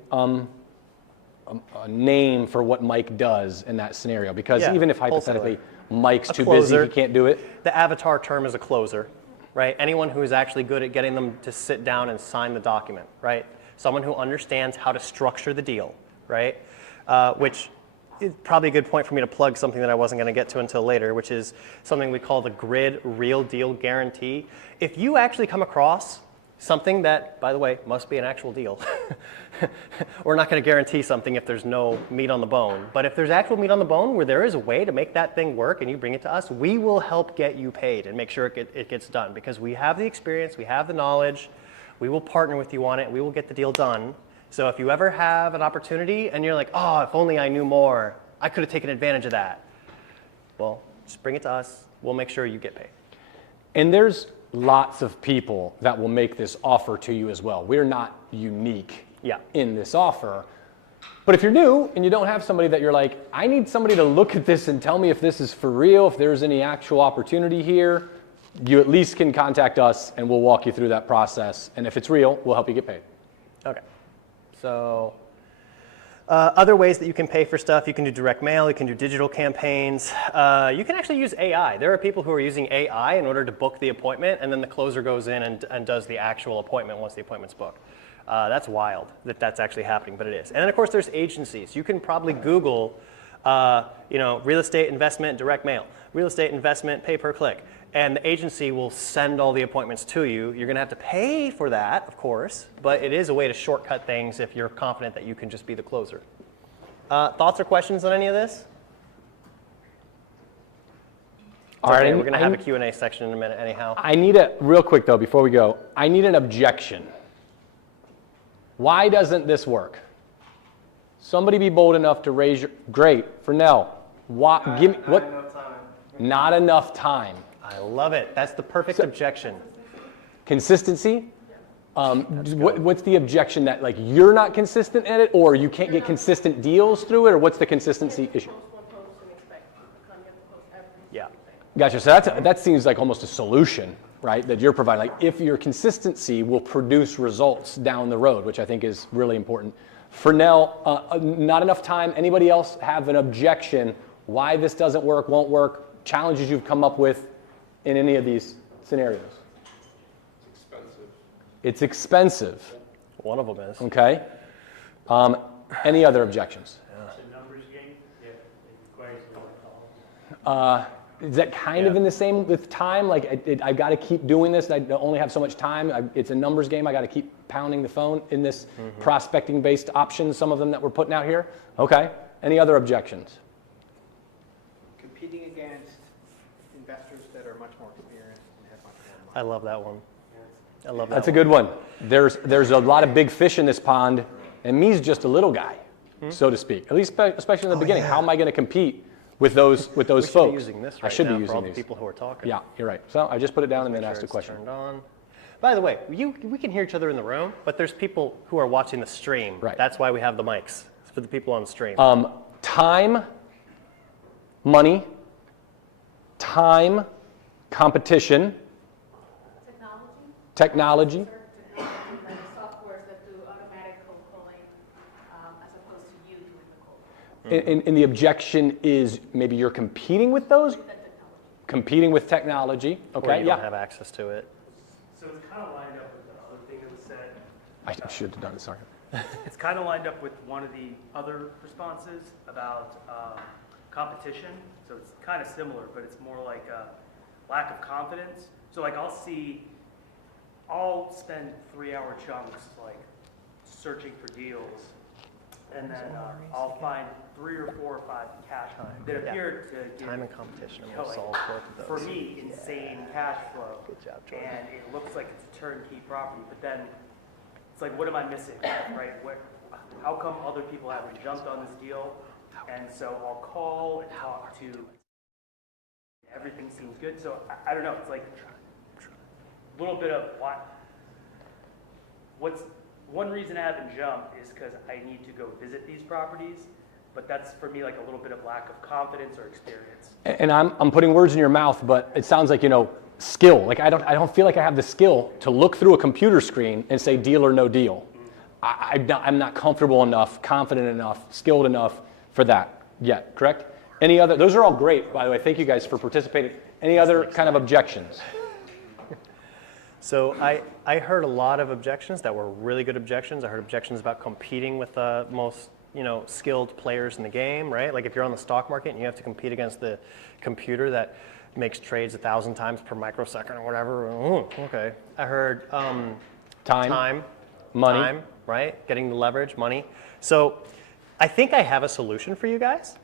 name for what Mike does in that scenario. Because Yeah, even if hypothetically Mike's too closer. busy, he can't do it. The avatar term is a closer, right? Anyone who is actually good at getting them to sit down and sign the document, right? Someone who understands how to structure the deal, right? Which is probably a good point for me to plug something that I wasn't going to get to until later, which is something we call the grid real deal guarantee. If you actually come across something that, by the way, must be an actual deal. We're not going to guarantee something if there's no meat on the bone. But if there's actual meat on the bone where there is a way to make that thing work and you bring it to us, we will help get you paid and make sure it gets done. Because we have the experience, we have the knowledge, we will partner with you on it, and we will get the deal done. So if you ever have an opportunity and you're like, oh, if only I knew more, I could have taken advantage of that. Well, just bring it to us. We'll make sure you get paid. And there's lots of people that will make this offer to you as well. We're not unique in this offer. But if you're new and you don't have somebody that you're like, I need somebody to look at this and tell me if this is for real, if there's any actual opportunity here, you at least can contact us and we'll walk you through that process. And if it's real, we'll help you get paid. Okay. So other ways that you can pay for stuff, you can do direct mail, you can do digital campaigns. You can actually use AI. There are people who are using AI in order to book the appointment, and then the closer goes in and does the actual appointment once the appointment's booked. That's wild that that's actually happening, but it is. And then of course there's agencies. You can probably Google real estate investment, direct mail, real estate investment, pay per click. And the agency will send all the appointments to you. You're going to have to pay for that, of course, but it is a way to shortcut things if you're confident that you can just be the closer. Thoughts or questions on any of this? All right, we're going to have a Q&A section in a minute anyhow. I need real quick though, before we go, I need an objection. Why doesn't this work? Somebody be bold enough to raise your, great, Fernell, give me, what? Enough time. Not enough time. I love it. That's the perfect objection. Consistency? What's the objection that like you're not consistent at it, or you can't get consistent deals through it, or what's the consistency issue? Yeah. Gotcha. So that seems like almost a solution, right? That you're providing. Like if your consistency will produce results down the road, which I think is really important. Fernell, not enough time. Anybody else have an objection? Why this doesn't work, won't work? Challenges you've come up with in any of these scenarios? It's expensive. It's expensive. One of them is. Okay. Any other objections? It's a numbers game. Yeah, it requires a lot of calls. Is that kind of in the same with time? Like I've got to keep doing this. I only have so much time. It's a numbers game. I got to keep pounding the phone in this prospecting-based options. Some of them that we're putting out here. Okay. Any other objections? Competing against investors that are much more experienced and have much more money. I love that one. I love that That's a good one. There's a lot of big fish in this pond, and me's just a little guy, so to speak. At least, especially in the beginning. yeah. How am I going to compete with those We folks? should be using this right I should now be using for all these. the people who are talking. Yeah, you're right. So I just put it down and then Make asked sure a question. Turned on. By the way, we can hear each other in the room, but there's people who are watching the stream. Right. That's why we have the mics. It's for the people on the stream. Time, money, time, competition, technology. Like softwares that do automatic cold calling as opposed to you doing the cold calling. And the objection is maybe you're competing with those? Competing with technology. Or Okay, you yeah. don't have access to it. So it's kind of lined up with the other thing that was said. I should have done it, sorry. It's kind of lined up with one of the other responses about competition. So it's kind of similar, but it's more like a lack of confidence. So like I'll spend 3-hour chunks like searching for deals, and then I'll find 3 or 4 or 5 cash that appear to give, Time and competition. I'm you know, going to like, solve both of those. for me, insane cash flow. Good job, Jordan. And it looks like it's a turnkey property, but then it's like, what am I missing, right? How come other people haven't jumped on this deal? And so I'll call and talk to, everything seems good. So I don't know, it's like a little bit of what's one reason I haven't jumped is because I need to go visit these properties. but that's for me like a little bit of lack of confidence or experience. And I'm putting words in your mouth, but it sounds like, skill. Like I don't feel like I have the skill to look through a computer screen and say deal or no deal. I'm not comfortable enough, confident enough, skilled enough for that yet, correct? Any other, those are all great, by the way. Thank you guys for participating. Any other kind of objections? So I heard a lot of objections that were really good objections. I heard objections about competing with the most skilled players in the game, right? Like if you're on the stock market and you have to compete against the computer that makes trades 1,000 times per microsecond or whatever. Okay. I heard Time, money. time, right? Getting the leverage, money. So I think I have a solution for you guys.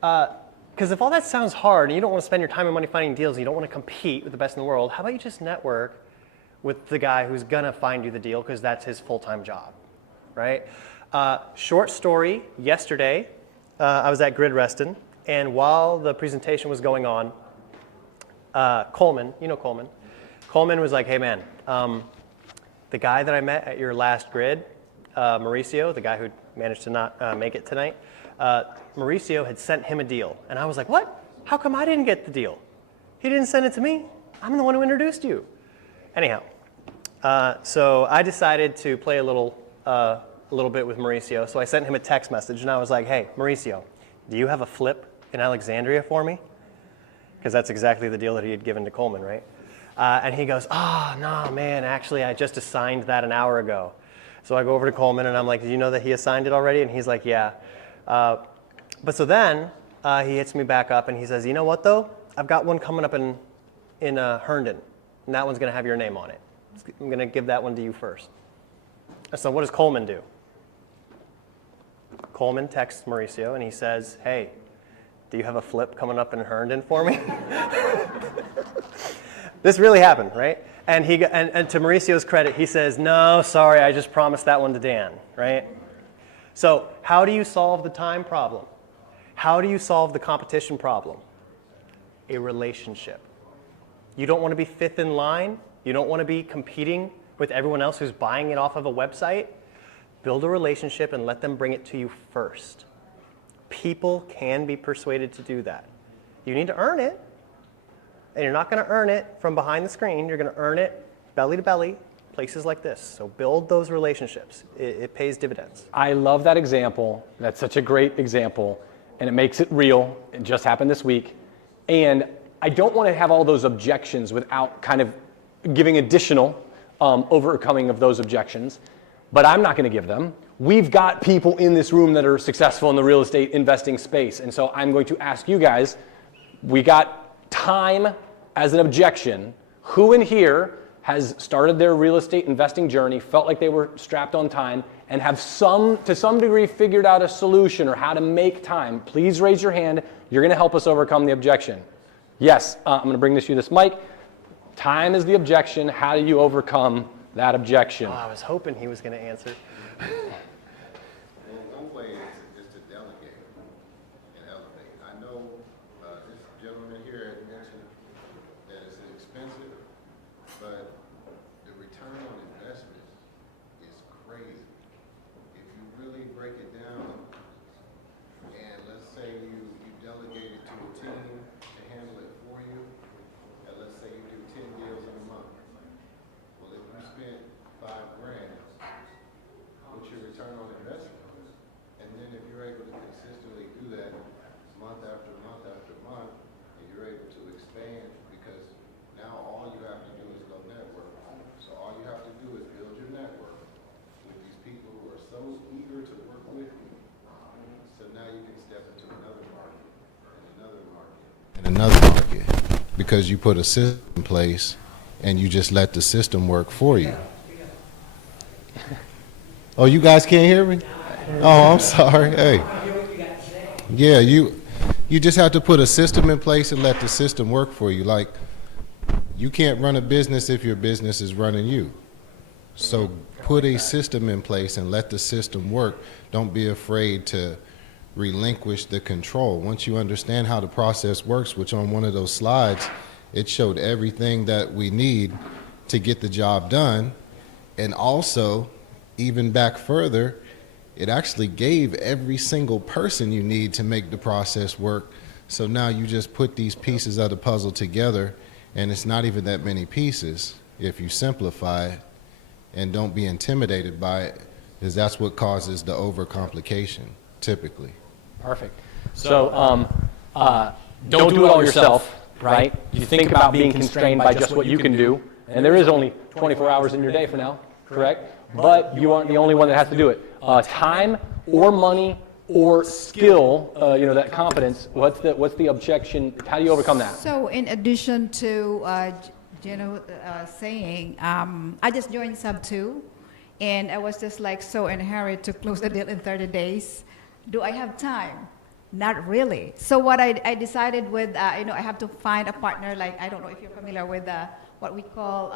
Because if all that sounds hard and you don't want to spend your time and money finding deals and you don't want to compete with the best in the world, how about you just network with the guy who's going to find you the deal because that's his full-time job, right? Short story, yesterday I was at Grid Reston, and while the presentation was going on, Coleman, Coleman was like, hey man, the guy that I met at your last grid, Mauricio, the guy who managed to not make it tonight, Mauricio had sent him a deal. And I was like, what? How come I didn't get the deal? He didn't send it to me. I'm the one who introduced you. Anyhow, so I decided to play a little bit with Mauricio. So I sent him a text message and I was like, hey, Mauricio, do you have a flip in Alexandria for me? Because that's exactly the deal that he had given to Coleman, right? And he goes, oh, no, man, actually, I just assigned that an hour ago. So I go over to Coleman and I'm like, did you know that he assigned it already? And he's like, yeah. But so then he hits me back up and he says, you know what, though? I've got one coming up in Herndon, and that one's going to have your name on it. I'm going to give that one to you first. So what does Coleman do? Coleman texts Mauricio and he says, hey, do you have a flip coming up in Herndon for me? This really happened, right? And and to Mauricio's credit, he says, no, sorry, I just promised that one to Dan, right? So how do you solve the time problem? How do you solve the competition problem? A relationship. You don't want to be fifth in line. You don't want to be competing with everyone else who's buying it off of a website. Build a relationship and let them bring it to you first. People can be persuaded to do that. You need to earn it. And you're not going to earn it from behind the screen. You're going to earn it belly to belly, places like this. So build those relationships. It pays dividends. I love that example. That's such a great example. And it makes it real. It just happened this week. And I don't want to have all those objections without kind of giving additional overcoming of those objections. But I'm not going to give them. We've got people in this room that are successful in the real estate investing space. And so I'm going to ask you guys, we got time as an objection. Who in here has started their real estate investing journey, felt like they were strapped on time, and have to some degree figured out a solution or how to make time? Please raise your hand. You're going to help us overcome the objection. Yes, I'm going to bring this mic. Time is the objection. How do you overcome that objection? Oh, I was hoping he was going to answer. Well, one way is to delegate and elevate. I know this gentleman here had mentioned that it's expensive, but the return on investment is crazy. If you really break it down, and let's say you delegate it to a team to handle it for you, and let's say you do 10 deals in a month. Well, if you spent $5,000, what's your return on investment? And then if you're able to consistently do that month after month after month, and you're able to expand, because now all you have to do is go network. So all you have to do is build your network with these people who are so eager to work with you. So now you can step into another market, and another market, and another market, because you put a system in place and you just let the system work for you. Oh, you guys can't hear me? Oh, I'm sorry. Hey. Yeah, you just have to put a system in place and let the system work for you. Like, you can't run a business if your business is running you. So put a system in place and let the system work. Don't be afraid to relinquish the control. Once you understand how the process works, which on one of those slides, it showed everything that we need to get the job done. And also, even back further, it actually gave every single person you need to make the process work. So now you just put these pieces of the puzzle together, and it's not even that many pieces if you simplify it and don't be intimidated by it, because that's what causes the overcomplication typically. Perfect. So don't do it all yourself, right? You think about being constrained by just what you can do, and there is only 24 hours in your day for now, correct? But you aren't the only one that has to do it. Time or money or skill, that confidence, what's the objection? How do you overcome that? So in addition to saying, I just joined Sub 2, and I was just like so in a hurry to close the deal in 30 days. Do I have time? Not really. So what I decided with, I have to find a partner, like, I don't know if you're familiar with what we call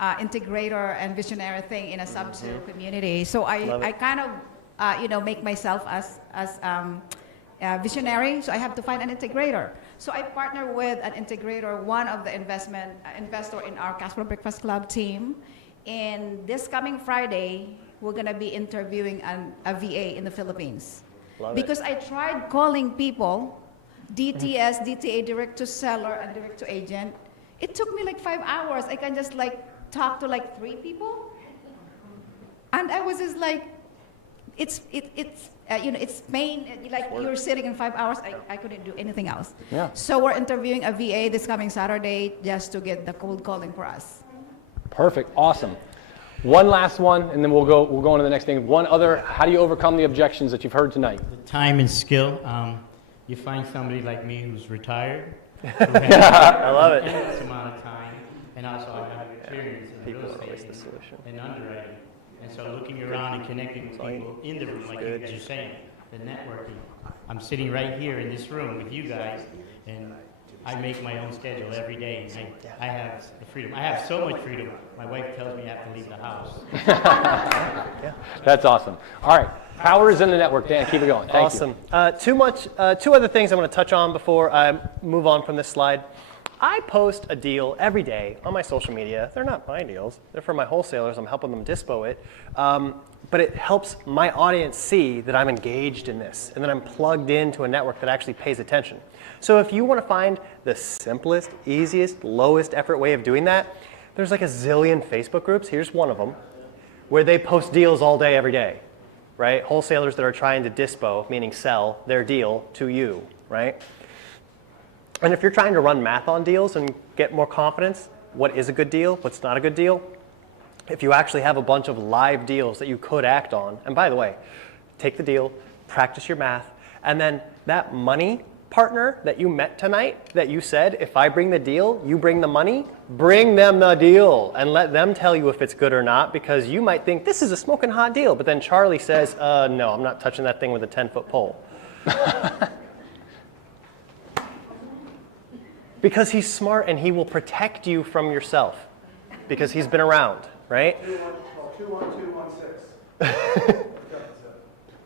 integrator and visionary thing in a Sub 2 community. So I kind of, make myself as visionary, so I have to find an integrator. So I partner with an integrator, one of the investor in our Casper Breakfast Club team. And this coming Friday, we're going to be interviewing a VA in the Philippines. Because I tried calling people, DTS, DTA, direct to seller, and direct to agent. It took me like 5 hours. I can just talk to 3 people. And I was just like, it's pain, you're sitting in 5 hours. I couldn't do anything else. Yeah. So we're interviewing a VA this coming Saturday just to get the cold calling for us. Perfect. Awesome. One last one, and then we'll go on to the next thing. One other, how do you overcome the objections that you've heard tonight? The time and skill. You find somebody like me who's retired, who has I love it. endless amount of time, and also I have experience in People real are always estate the solution. and underwriting. And so looking around and connecting with people in the room, like you guys are saying, the networking. I'm sitting right here in this room with you guys, and I make my own schedule every day. And I have the freedom. I have so much freedom. My wife tells me I have to leave the house. That's awesome. All right. Power is in the network. Dan, keep it going. Thank you. Awesome. Two other things I want to touch on before I move on from this slide. I post a deal every day on my social media. They're not my deals. They're for my wholesalers. I'm helping them dispo it. But it helps my audience see that I'm engaged in this and that I'm plugged into a network that actually pays attention. So if you want to find the simplest, easiest, lowest effort way of doing that, there's like a zillion Facebook groups. Here's one of them where they post deals all day, every day, right? Wholesalers that are trying to dispo, meaning sell their deal to you, right? And if you're trying to run math on deals and get more confidence, what is a good deal, what's not a good deal, if you actually have a bunch of live deals that you could act on, and by the way, take the deal, practice your math, and then that money partner that you met tonight that you said, if I bring the deal, you bring the money, bring them the deal and let them tell you if it's good or not, because you might think this is a smoking hot deal, but then Charlie says, no, I'm not touching that thing with a 10-foot pole. Because he's smart and he will protect you from yourself because he's been around, right? 21216.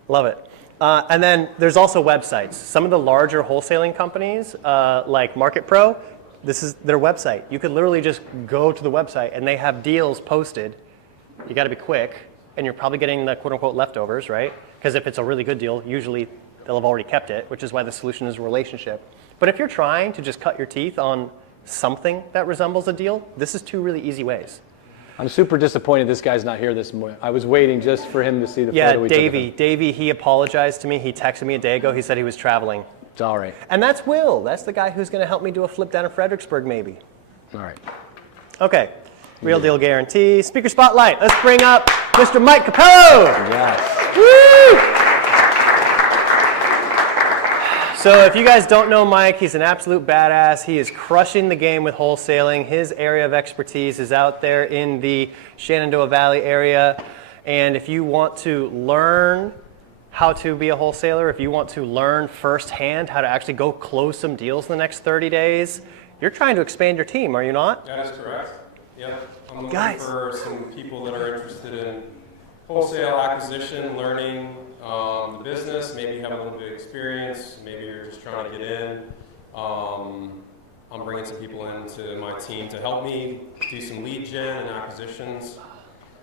Love it. And then there's also websites. Some of the larger wholesaling companies, like Market Pro, this is their website. You could literally just go to the website and they have deals posted. You got to be quick, and you're probably getting the quote-unquote leftovers, right? Because if it's a really good deal, usually they'll have already kept it, which is why the solution is a relationship. But if you're trying to just cut your teeth on something that resembles a deal, this is 2 really easy ways. I'm super disappointed this guy's not here this morning. I was waiting just for him to see the photo we took of him. Davey, he apologized to me. He texted me a day ago. He said he was traveling. It's all right. And that's Will. That's the guy who's going to help me do a flip down in Fredericksburg, maybe. All right. Okay. Real deal guarantee. Speaker spotlight. Let's bring up Mr. Mike Capello. Yes. Woo! So if you guys don't know Mike, he's an absolute badass. He is crushing the game with wholesaling. His area of expertise is out there in the Shenandoah Valley area. And if you want to learn how to be a wholesaler, if you want to learn firsthand how to actually go close some deals in the next 30 days, you're trying to expand your team, are you not? That is correct. Yep. I'm looking Guys. for some people that are interested in wholesale acquisition, learning the business, maybe have a little bit of experience, maybe you're just trying to get in. I'm bringing some people into my team to help me do some lead gen and acquisitions,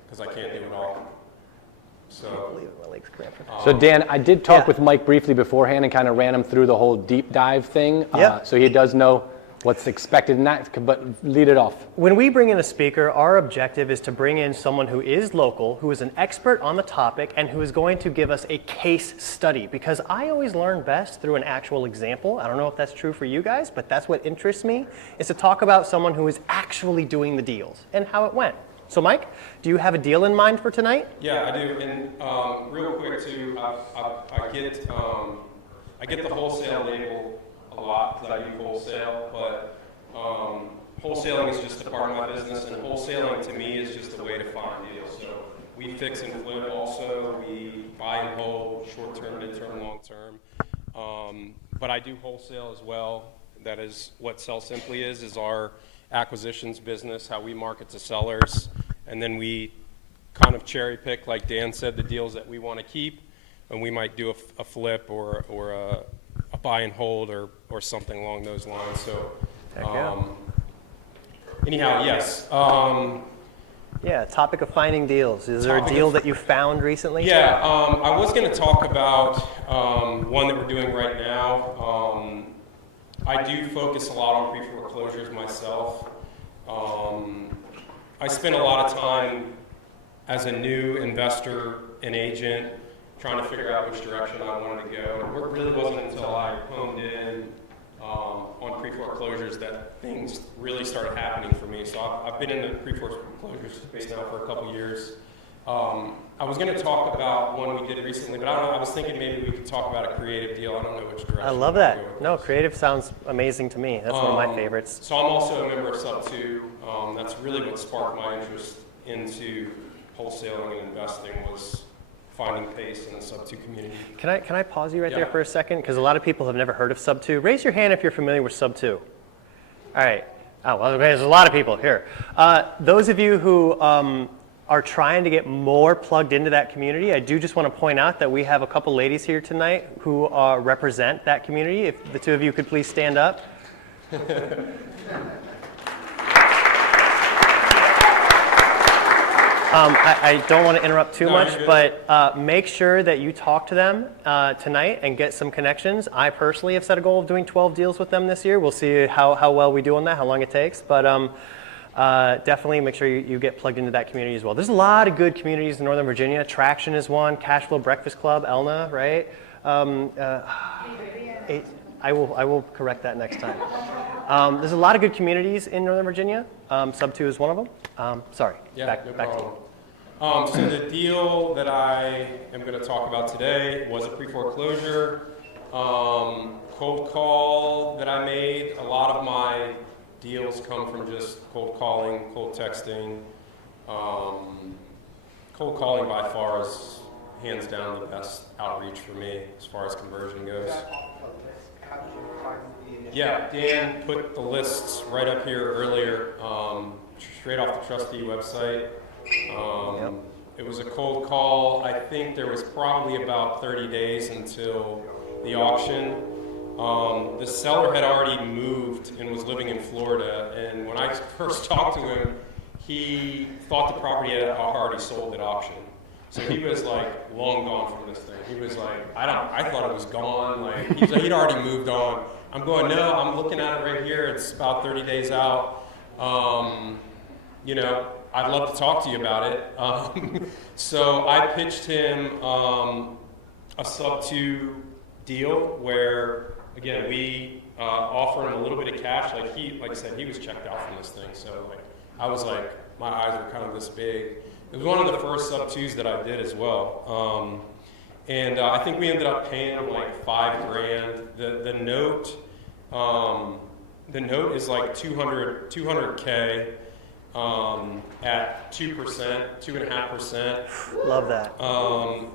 because I can't do it all. So, My legs cramping. So Dan, I did talk Yeah. with Mike briefly beforehand and kind of ran him through the whole deep dive thing. Yeah. So he does know what's expected in that, but lead it off. When we bring in a speaker, our objective is to bring in someone who is local, who is an expert on the topic, and who is going to give us a case study. Because I always learn best through an actual example. I don't know if that's true for you guys, but that's what interests me, is to talk about someone who is actually doing the deals and how it went. So Mike, do you have a deal in mind for tonight? yeah, I do. And real quick too, I get the wholesale label a lot because I do wholesale, but wholesaling is just a part of my business, and wholesaling to me is just a way to find deals. So we fix and flip also, we buy and hold, short-term, mid-term, long-term. But I do wholesale as well. That is what Sell Simply is our acquisitions business, how we market to sellers, and then we kind of cherry pick, like Dan said, the deals that we want to keep, and we might do a flip or a buy and hold or something along those lines. So, anyhow, yes. Yeah, topic of finding deals. Is there a deal that you found recently? Yeah, I was going to talk about one that we're doing right now. I do focus a lot on pre-foreclosures myself. I spend a lot of time as a new investor and agent trying to figure out which direction I wanted to go. It really wasn't until I honed in on pre-foreclosures that things really started happening for me. So I've been in the pre-foreclosure space now for a couple years. I was going to talk about one we did recently, but I was thinking maybe we could talk about a creative deal. I don't know which direction. I love that. No, creative sounds amazing to me. That's one of my favorites. So I'm also a member of Sub 2. That's really what sparked my interest into wholesaling and investing, was finding pace in the Sub 2 community. Can I pause you right there Yeah. for a second? Because a lot of people have never heard of Sub 2. Raise your hand if you're familiar with Sub 2. All right. Oh, well, there's a lot of people here. Those of you who are trying to get more plugged into that community, I do just want to point out that we have a couple ladies here tonight who represent that community. If the two of you could please stand up. I don't want to interrupt too much, but make sure that you talk to them tonight and get some connections. I personally have set a goal of doing 12 deals with them this year. We'll see how well we do on that, how long it takes. But definitely make sure you get plugged into that community as well. There's a lot of good communities in Northern Virginia. Traction is one, Cashflow Breakfast Club, Elna, right? I will correct that next time. There's a lot of good communities in Northern Virginia. Sub 2 is one of them. Sorry, Yeah, back no to you. problem. So the deal that I am going to talk about today was a pre-foreclosure cold call that I made. A lot of my deals come from just cold calling, cold texting. Cold calling by far is hands down the best outreach for me as far as conversion goes. How did you find the initial? Yeah, Dan put the lists right up here earlier, straight off the trustee website. It was a cold call. I think there was probably about 30 days until the auction. The seller had already moved and was living in Florida, and when I first talked to him, he thought the property had already sold at auction. So he was like long gone from this thing. He was like, I thought it was gone. Like he'd already moved on. I'm going, no, I'm looking at it right here. It's about 30 days out. I'd love to talk to you about it. So I pitched him a Sub 2 deal where, again, we offered him a little bit of cash. Like I said, he was checked out from this thing. So I was like, my eyes were kind of this big. It was one of the first Sub 2s that I did as well. And I think we ended up paying him like $5,000. The note is like $200K at 2%, 2.5%. Love that.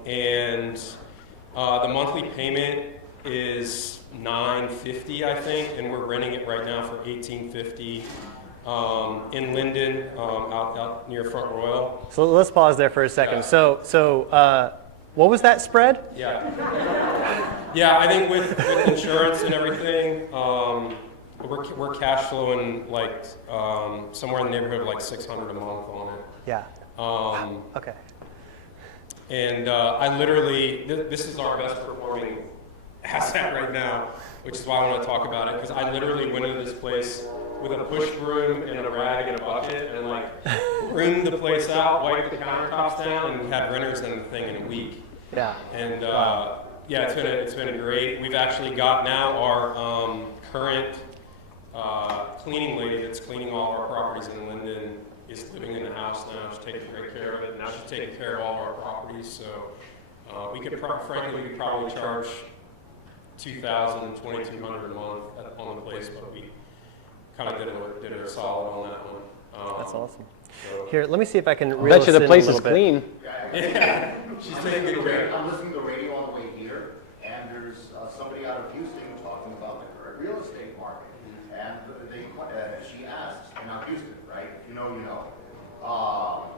And the monthly payment is $950, I think, and we're renting it right now for $1,850 in Linden, out near Front Royal. So let's pause there for a second. Yeah. So what was that spread? Yeah, I think with insurance and everything, we're cash flowing like somewhere in the neighborhood of like $600 a month on it. Yeah. Okay. And I literally, this is our best performing asset right now, which is why I want to talk about it, because I literally went into this place with a push broom and a rag and a bucket and like broomed the place out, wiped the countertops down, and had renters in the thing in a week. Yeah. And yeah, it's been great. We've actually got now our current cleaning lady that's cleaning all of our properties in Linden is living in the house now. She's taking great care of it. Now she's taking care of all of our properties. So we could, frankly, we could probably charge $2,000, $2,200 a month on the place, but we kind of did her solid on that one. That's awesome. So, Here, let me see if I can reel Bet you this the in place a little is bit. clean. yeah, she's taking good care. I'm listening to the radio on the way here, and there's somebody out of Houston talking about the current real estate market. And she asks, and I'm Houston, right? If you know, you know. Oh,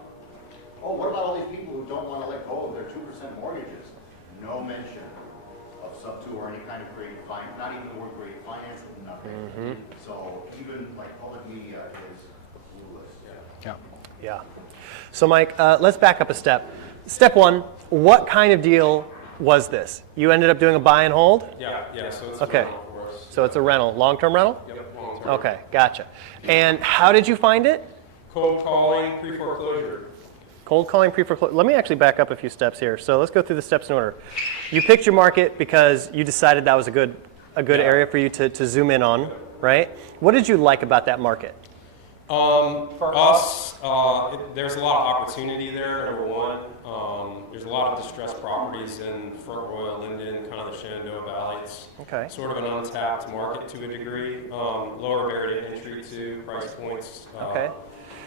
what about all these people who don't want to let go of their 2% mortgages? No mention of sub-2 or any kind of grade finance, not even the word grade finance, nothing. So even like public media is clueless. Yeah. Yeah. So Mike, let's back up a step. Step one, what kind of deal was this? You ended up doing a buy and hold? Yeah, so it's Okay. a rental for us. So it's a rental, long-term rental? Yep, long-term. Okay, gotcha. And how did you find it? Cold calling, pre-foreclosure. Cold calling, pre-foreclosure. Let me actually back up a few steps here. So let's go through the steps in order. You picked your market because you decided that was a good area for you to zoom in on, right? What did you like about that market? For us, there's a lot of opportunity there, number one. There's a lot of distressed properties in Front Royal, Linden, kind of the Shenandoah Valley. It's Okay. sort of an untapped market to a degree. Lower barrier to entry to price points. Okay.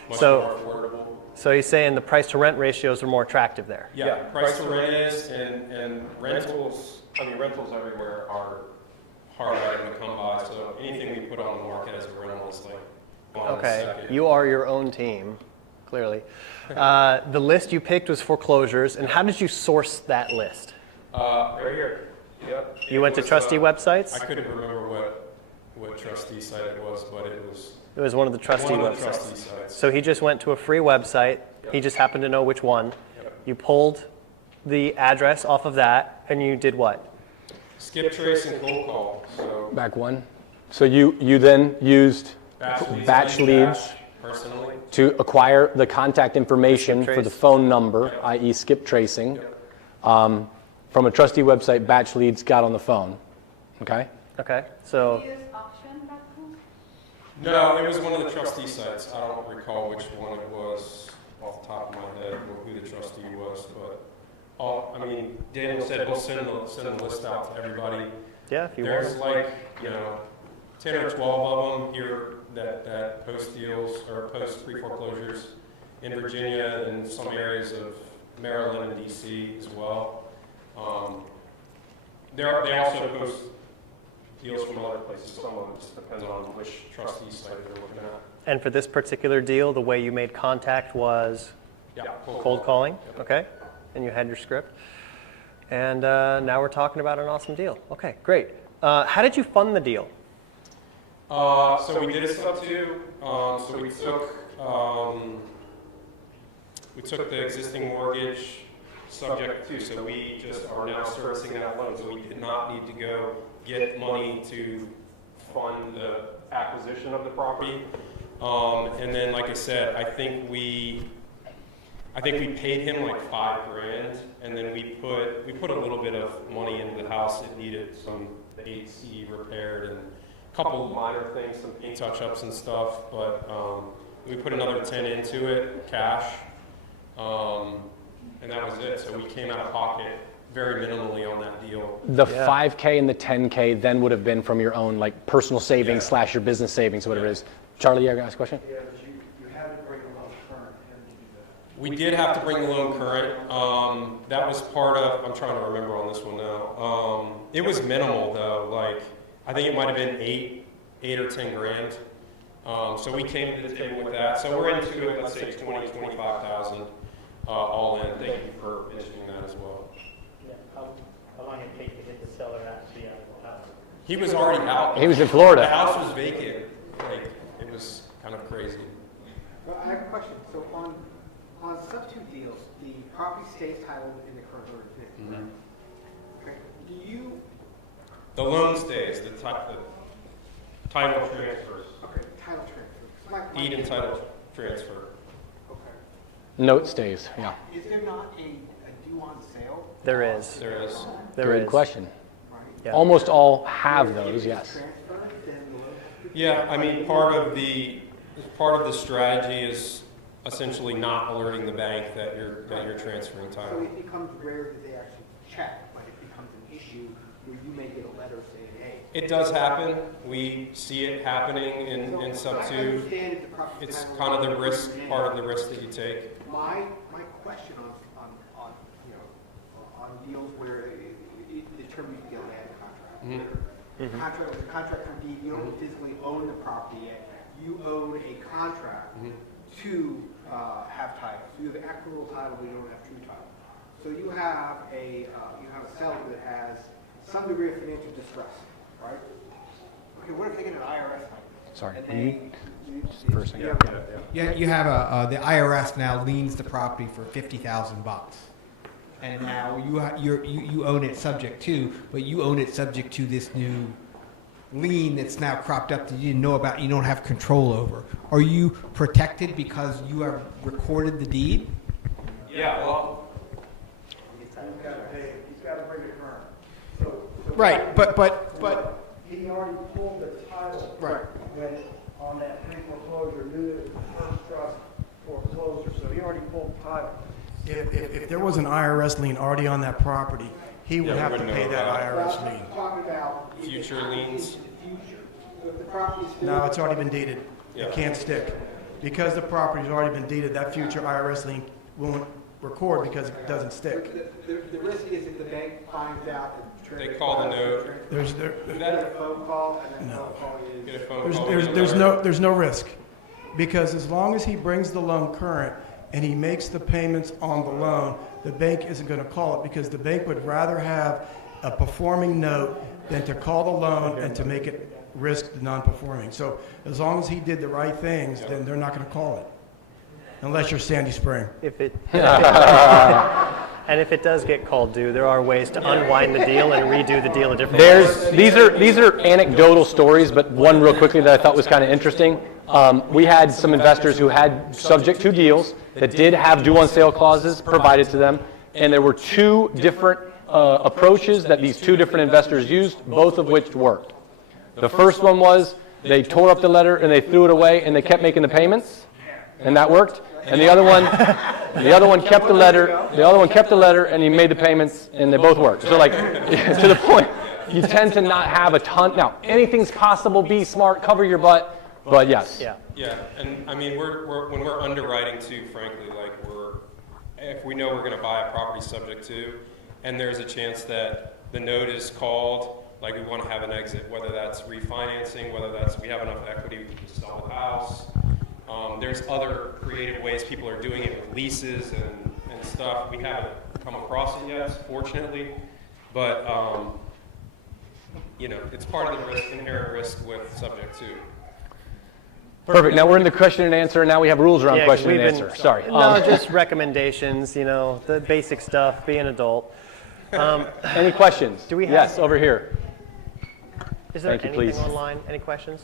Much So- more affordable. So you're saying the price to rent ratios are more attractive there? Yeah, price to rent is, and rentals, rentals everywhere are hard item to come by. So anything we put on the market as a rental is like on the Okay, second. you are your own team, clearly. The list you picked was foreclosures, and how did you source that list? Right here. Yep. You went to trustee websites? I couldn't remember what trustee site it was, but it was It was one of the trustee one of the websites. trustee sites. So he just went to a free website. He just happened to know which one. Yep. You pulled the address off of that, and you did what? Skip trace and cold call. So Back one. So you then used batch leads personally. to acquire the contact information Skip for the trace. phone number, i.e. skip tracing. From a trustee website, batch leads got on the phone. Okay? Okay, so Do you use auction.com? No, it was one of the trustee sites. I don't recall which one it was off the top of my head, or who the trustee was, but Daniel said he'll send the list out to everybody. yeah, if you There's want. like 10 or 12 of them here that post deals or post pre-foreclosures in Virginia and some areas of Maryland and DC as well. They also post deals from other places. Some of it just depends on which trustee site they're looking at. And for this particular deal, the way you made contact was Yeah, cold calling, okay? And you had your script. And now we're talking about an awesome deal. Okay, great. How did you fund the deal? So we did a sub-2. So we took the existing mortgage subject to, so we just are now servicing that loan. So we did not need to go get money to fund the acquisition of the property. And then, like I said, I think we paid him like $5,000, and then we put a little bit of money into the house. It needed some AC repaired and a couple of minor things, some paint touch-ups and stuff. But we put another 10 into it, cash, and that was it. So we came out of pocket very minimally on that deal. The Yeah. 5K and the 10K then would have been from your own like personal savings / your business savings, whatever it is. Charlie, you have to ask a question? Yeah, but you had to bring a loan current. How did you do that? We did have to bring the loan current. That was part of, I'm trying to remember on this one now. It was minimal though, like, I think it might have been eight or 10 grand. So we came to the table with that. So we're into it, let's say 20, 25,000 all in. Thank you for mentioning that as well. Yeah, how long it take to get the seller actually out of the house? He was already out. He was in The Florida. house was vacant. Like, it was kind of crazy. Well, I have a question. So on On sub-2 deals, the property stays titled in the current owner's name. Okay. Do you, The loan stays, the title transfers, okay, title transfer. deed and title transfer. Okay. Note stays, yeah. Is there not a due on sale? There is. There is. There Good is. question. Right. Yeah. Almost all have those, yes. Transfer, then the loan has to be- Yeah, I mean, part of the strategy is essentially not alerting the bank that you're transferring So title. it becomes rare that they actually check, but it becomes an issue where you may get a letter saying, hey. It does happen. We see it happening in sub I 2. understand if the property It's title kind of the is risk, in your part name. of the risk that you take. My question on you know, on deals where the term you can get a land contract. Contract with a contract for deed, you don't physically own the property yet. You own a contract to have title. So you have equitable title, but you don't have true title. So you have a seller that has some degree of financial distress, right? Okay, what if they get an IRS title? Sorry. And Can you they, first thing? You have the IRS now liens the property for $50,000, and now you own it subject to, but you own it subject to this new lien that's now cropped up that you didn't know about, you don't have control over. Are you protected because you have recorded the deed? Yeah, well, He's got to bring it current. So Right, but He already pulled the title. Right. When, on that pre-foreclosure, knew that it was the first trust foreclosure, so he already pulled the title. If there was an IRS lien already on that property, he would Yeah, we have to wouldn't pay know that about IRS I'm lien. talking about if Future the property liens? is in the future. So if the property is still. No, it's already been deeded. Yeah. It can't stick. Because the property's already been deeded, that future IRS lien won't record because it doesn't stick. The risk is if the bank finds out that. They call the note. There's, You get a phone call and then the No. phone call is. Get a phone call. there's no risk. Because as long as he brings the loan current and he makes the payments on the loan, the bank isn't going to call it because the bank would rather have a performing note than to call the loan and to make it risk non-performing. So as long as he did the right things, then they're not going to call it. Unless you're Sandy Spring. If it, and if it does get called due, there are ways to unwind the deal and redo the deal a different way. These are anecdotal stories, but one real quickly that I thought was kind of interesting. We had some investors who had subject to deals that did have due on sale clauses provided to them, and there were two different approaches that these two different investors used, both of which worked. The first one was they tore up the letter and they threw it away and they kept making the payments, and that worked. And the other one kept the letter. The other one kept the letter and he made the payments, and they both worked. So like to the point, you tend to not have a ton. Now anything's possible. Be smart. Cover your butt. But yes. Yeah. Yeah, and I mean, when we're underwriting too, frankly, like if we know we're going to buy a property subject to, and there's a chance that the note is called, like we want to have an exit, whether that's refinancing, whether that's we have enough equity to sell the house. There's other creative ways people are doing it with leases and stuff. We haven't come across it yet, fortunately, but it's part of the risk, inherent risk with subject to. Perfect. Now we're in the question and answer, and now we have rules around Yeah, 'cause question and we've answer. been- Sorry. No, just recommendations, the basic stuff, be an adult. Any questions? Do we have- Yes, over here. Is there Thank you, anything please. online? Any questions?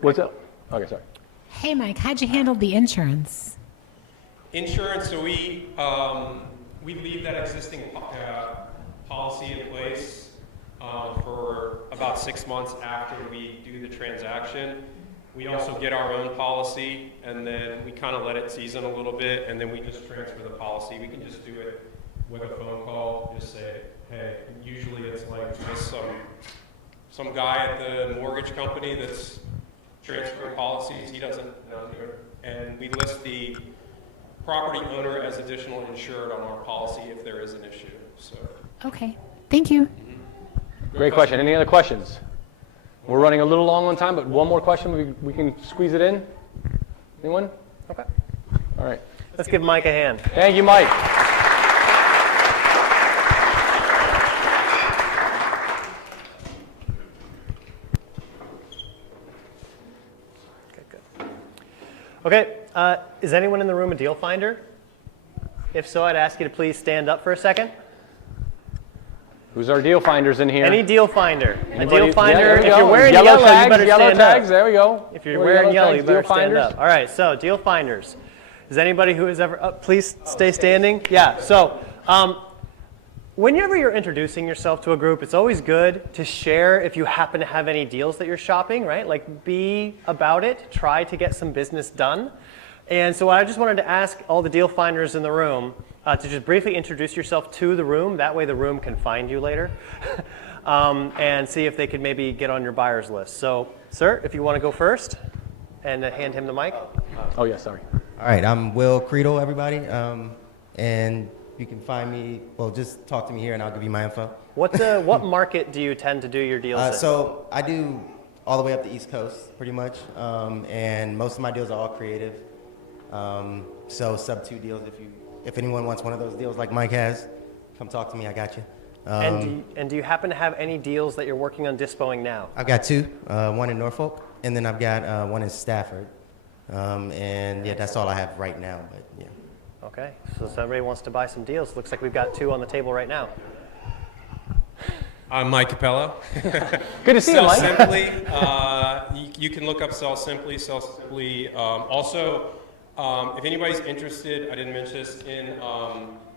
What's up? Okay, sorry. Hey, Mike, how'd you handle the insurance? Insurance, so we leave that existing policy in place for about 6 months after we do the transaction. We also get our own policy, and then we kind of let it season a little bit, and then we just transfer the policy. We can just do it with a phone call, just say, hey, usually it's like just some guy at the mortgage company that's transferring policies, he doesn't know, and we list the property owner as additional insured on our policy if there is an issue, so. Okay, thank you. Great question. Any other questions? We're running a little long on time, but one more question. We can squeeze it in. Anyone? Okay. All right. Let's give Mike a hand. Thank you, Mike. Okay, good. Okay, is anyone in the room a deal finder? If so, I'd ask you to please stand up for a second. Who's our deal finders in here? Any deal finder. A Anybody? deal finder, Yeah, there we if go. you're wearing yellow yellow, tags, you better yellow stand tags, up. there we go. If you're wearing yellow, you better deal stand finders. up. All right, so deal finders. Is anybody who has ever, please stay standing. Yeah, so whenever you're introducing yourself to a group, it's always good to share if you happen to have any deals that you're shopping, right? Like be about it, try to get some business done. And so I just wanted to ask all the deal finders in the room to just briefly introduce yourself to the room. That way the room can find you later. And see if they could maybe get on your buyer's list. So, sir, if you want to go first and hand him the mic. Oh, yeah, sorry. All right, I'm Will Credo, everybody. And you can find me, well, just talk to me here and I'll give you my info. What market do you tend to do your deals in? So I do all the way up the East Coast, pretty much. And most of my deals are all creative. So sub 2 deals, if anyone wants one of those deals like Mike has, come talk to me, I got you. And do you happen to have any deals that you're working on dispoing now? I've got 2, one in Norfolk, and then I've got one in Stafford. And yeah, that's all I have right now, but yeah. Okay, so somebody wants to buy some deals. Looks like we've got 2 on the table right now. I'm Mike Capello. Good to see you, Mike. Sell Simply. You can look up Sell Simply. Sell Simply. Also, if anybody's interested, I didn't mention this, in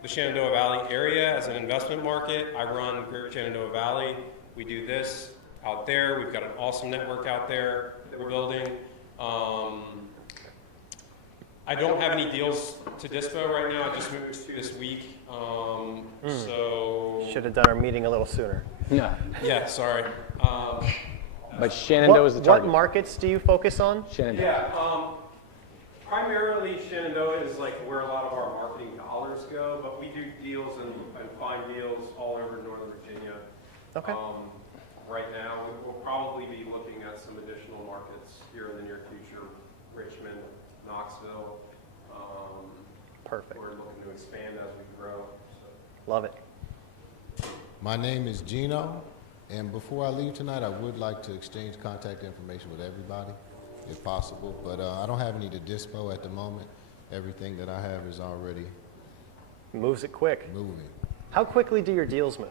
the Shenandoah Valley area as an investment market, I run Greater Shenandoah Valley. We do this out there. We've got an awesome network out there that we're building. I don't have any deals to dispo right now. I just moved this week. So should have done our meeting a little sooner. No. Yeah, sorry. But Shenandoah is the target. What markets do you focus on? Shenandoah. Yeah, primarily Shenandoah is like where a lot of our marketing dollars go, but we do deals and find deals all over Northern Virginia. Okay. Right now, we'll probably be looking at some additional markets here in the near future: Richmond, Knoxville. Perfect. We're looking to expand as we grow. So. Love it. My name is Gino, and before I leave tonight, I would like to exchange contact information with everybody, if possible, but I don't have any to dispo at the moment. Everything that I have is already Moves it quick. moving. How quickly do your deals move?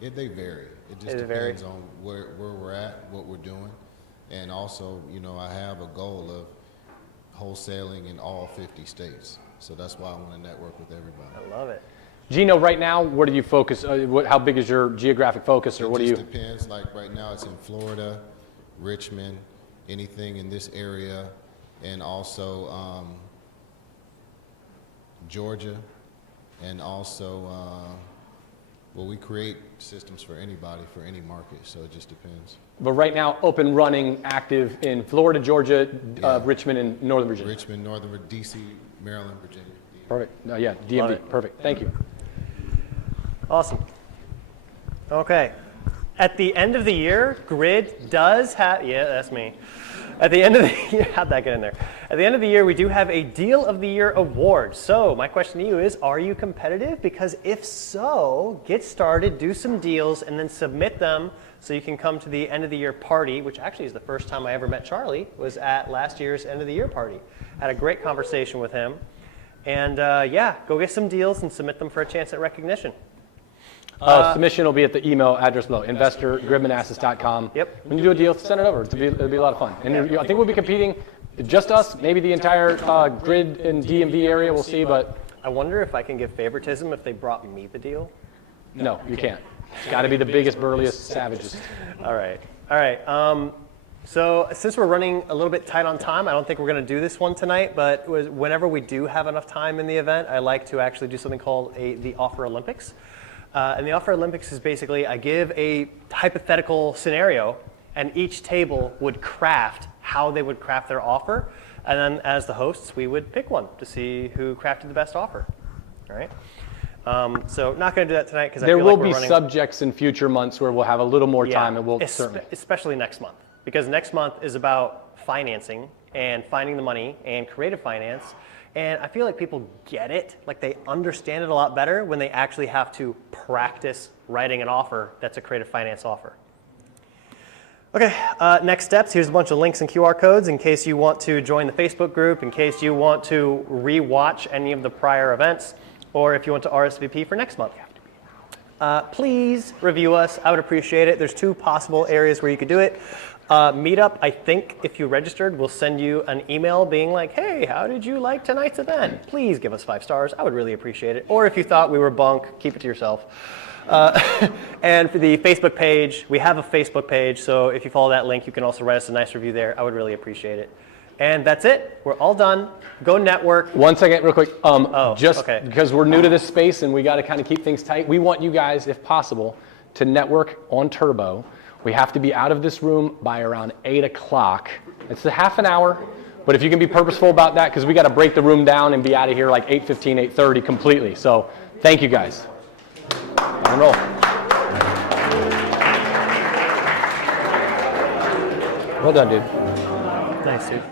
They vary. It just It varies. depends on where we're at, what we're doing, and also, I have a goal of wholesaling in all 50 states. So that's why I want to network with everybody. I love it. Gino, right now, where do you focus? How big is your geographic focus, or what do you? It just depends. Like right now, it's in Florida, Richmond, anything in this area, and also Georgia, and also, we create systems for anybody, for any market, so it just depends. But right now, open, running, active in Florida, Georgia, Richmond, and Northern Virginia. Richmond, Northern Virginia, D.C., Maryland, Virginia. Perfect. Yeah, Love DMV. it. Perfect. Thank you. Awesome. Okay. At the end of the year, Grid does have, yeah, that's me. At the end of the year, how'd that get in there? At the end of the year, we do have a Deal of the Year award. So my question to you is, are you competitive? Because if so, get started, do some deals, and then submit them so you can come to the end of the year party, which actually is the first time I ever met Charlie, was at last year's end of the year party. Had a great conversation with him. And yeah, go get some deals and submit them for a chance at recognition. Submission will be at the email address below, investor@gridmanassas.com. Yep. When you do a deal, send it over. It'll be a lot of fun. And I think we'll be competing, just us, maybe the entire Grid and DMV area, we'll see, but. I wonder if I can give favoritism if they brought me the deal. No, you can't. It's got to be the biggest, burliest, savagest. All right. All right. So since we're running a little bit tight on time, I don't think we're going to do this one tonight, but whenever we do have enough time in the event, I like to actually do something called the Offer Olympics. And the Offer Olympics is basically I give a hypothetical scenario, and each table would craft how they would craft their offer. And then as the hosts, we would pick one to see who crafted the best offer. All right. So not going to do that tonight because I feel like we're running. There will be subjects in future months where we'll have a little more time, and we'll certainly. Especially next month, because next month is about financing and finding the money and creative finance. And I feel like people get it, like they understand it a lot better when they actually have to practice writing an offer that's a creative finance offer. Okay, next steps. Here's a bunch of links and QR codes in case you want to join the Facebook group, in case you want to re-watch any of the prior events, or if you want to RSVP for next month. Please review us. I would appreciate it. There's 2 possible areas where you could do it. Meetup, I think if you registered, we'll send you an email being like, hey, how did you like tonight's event? Please give us 5 stars. I would really appreciate it. Or if you thought we were bunk, keep it to yourself. And for the Facebook page, we have a Facebook page, so if you follow that link, you can also write us a nice review there. I would really appreciate it. And that's it. We're all done. Go network. One second, real quick. Just okay. because we're new to this space and we got to kind of keep things tight, we want you guys, if possible, to network on Turbo. We have to be out of this room by around 8 o'clock. It's a half an hour, but if you can be purposeful about that, because we got to break the room down and be out of here like 8:15, 8:30 completely. So thank you guys. Rock and roll. Well done, dude. Nice, dude.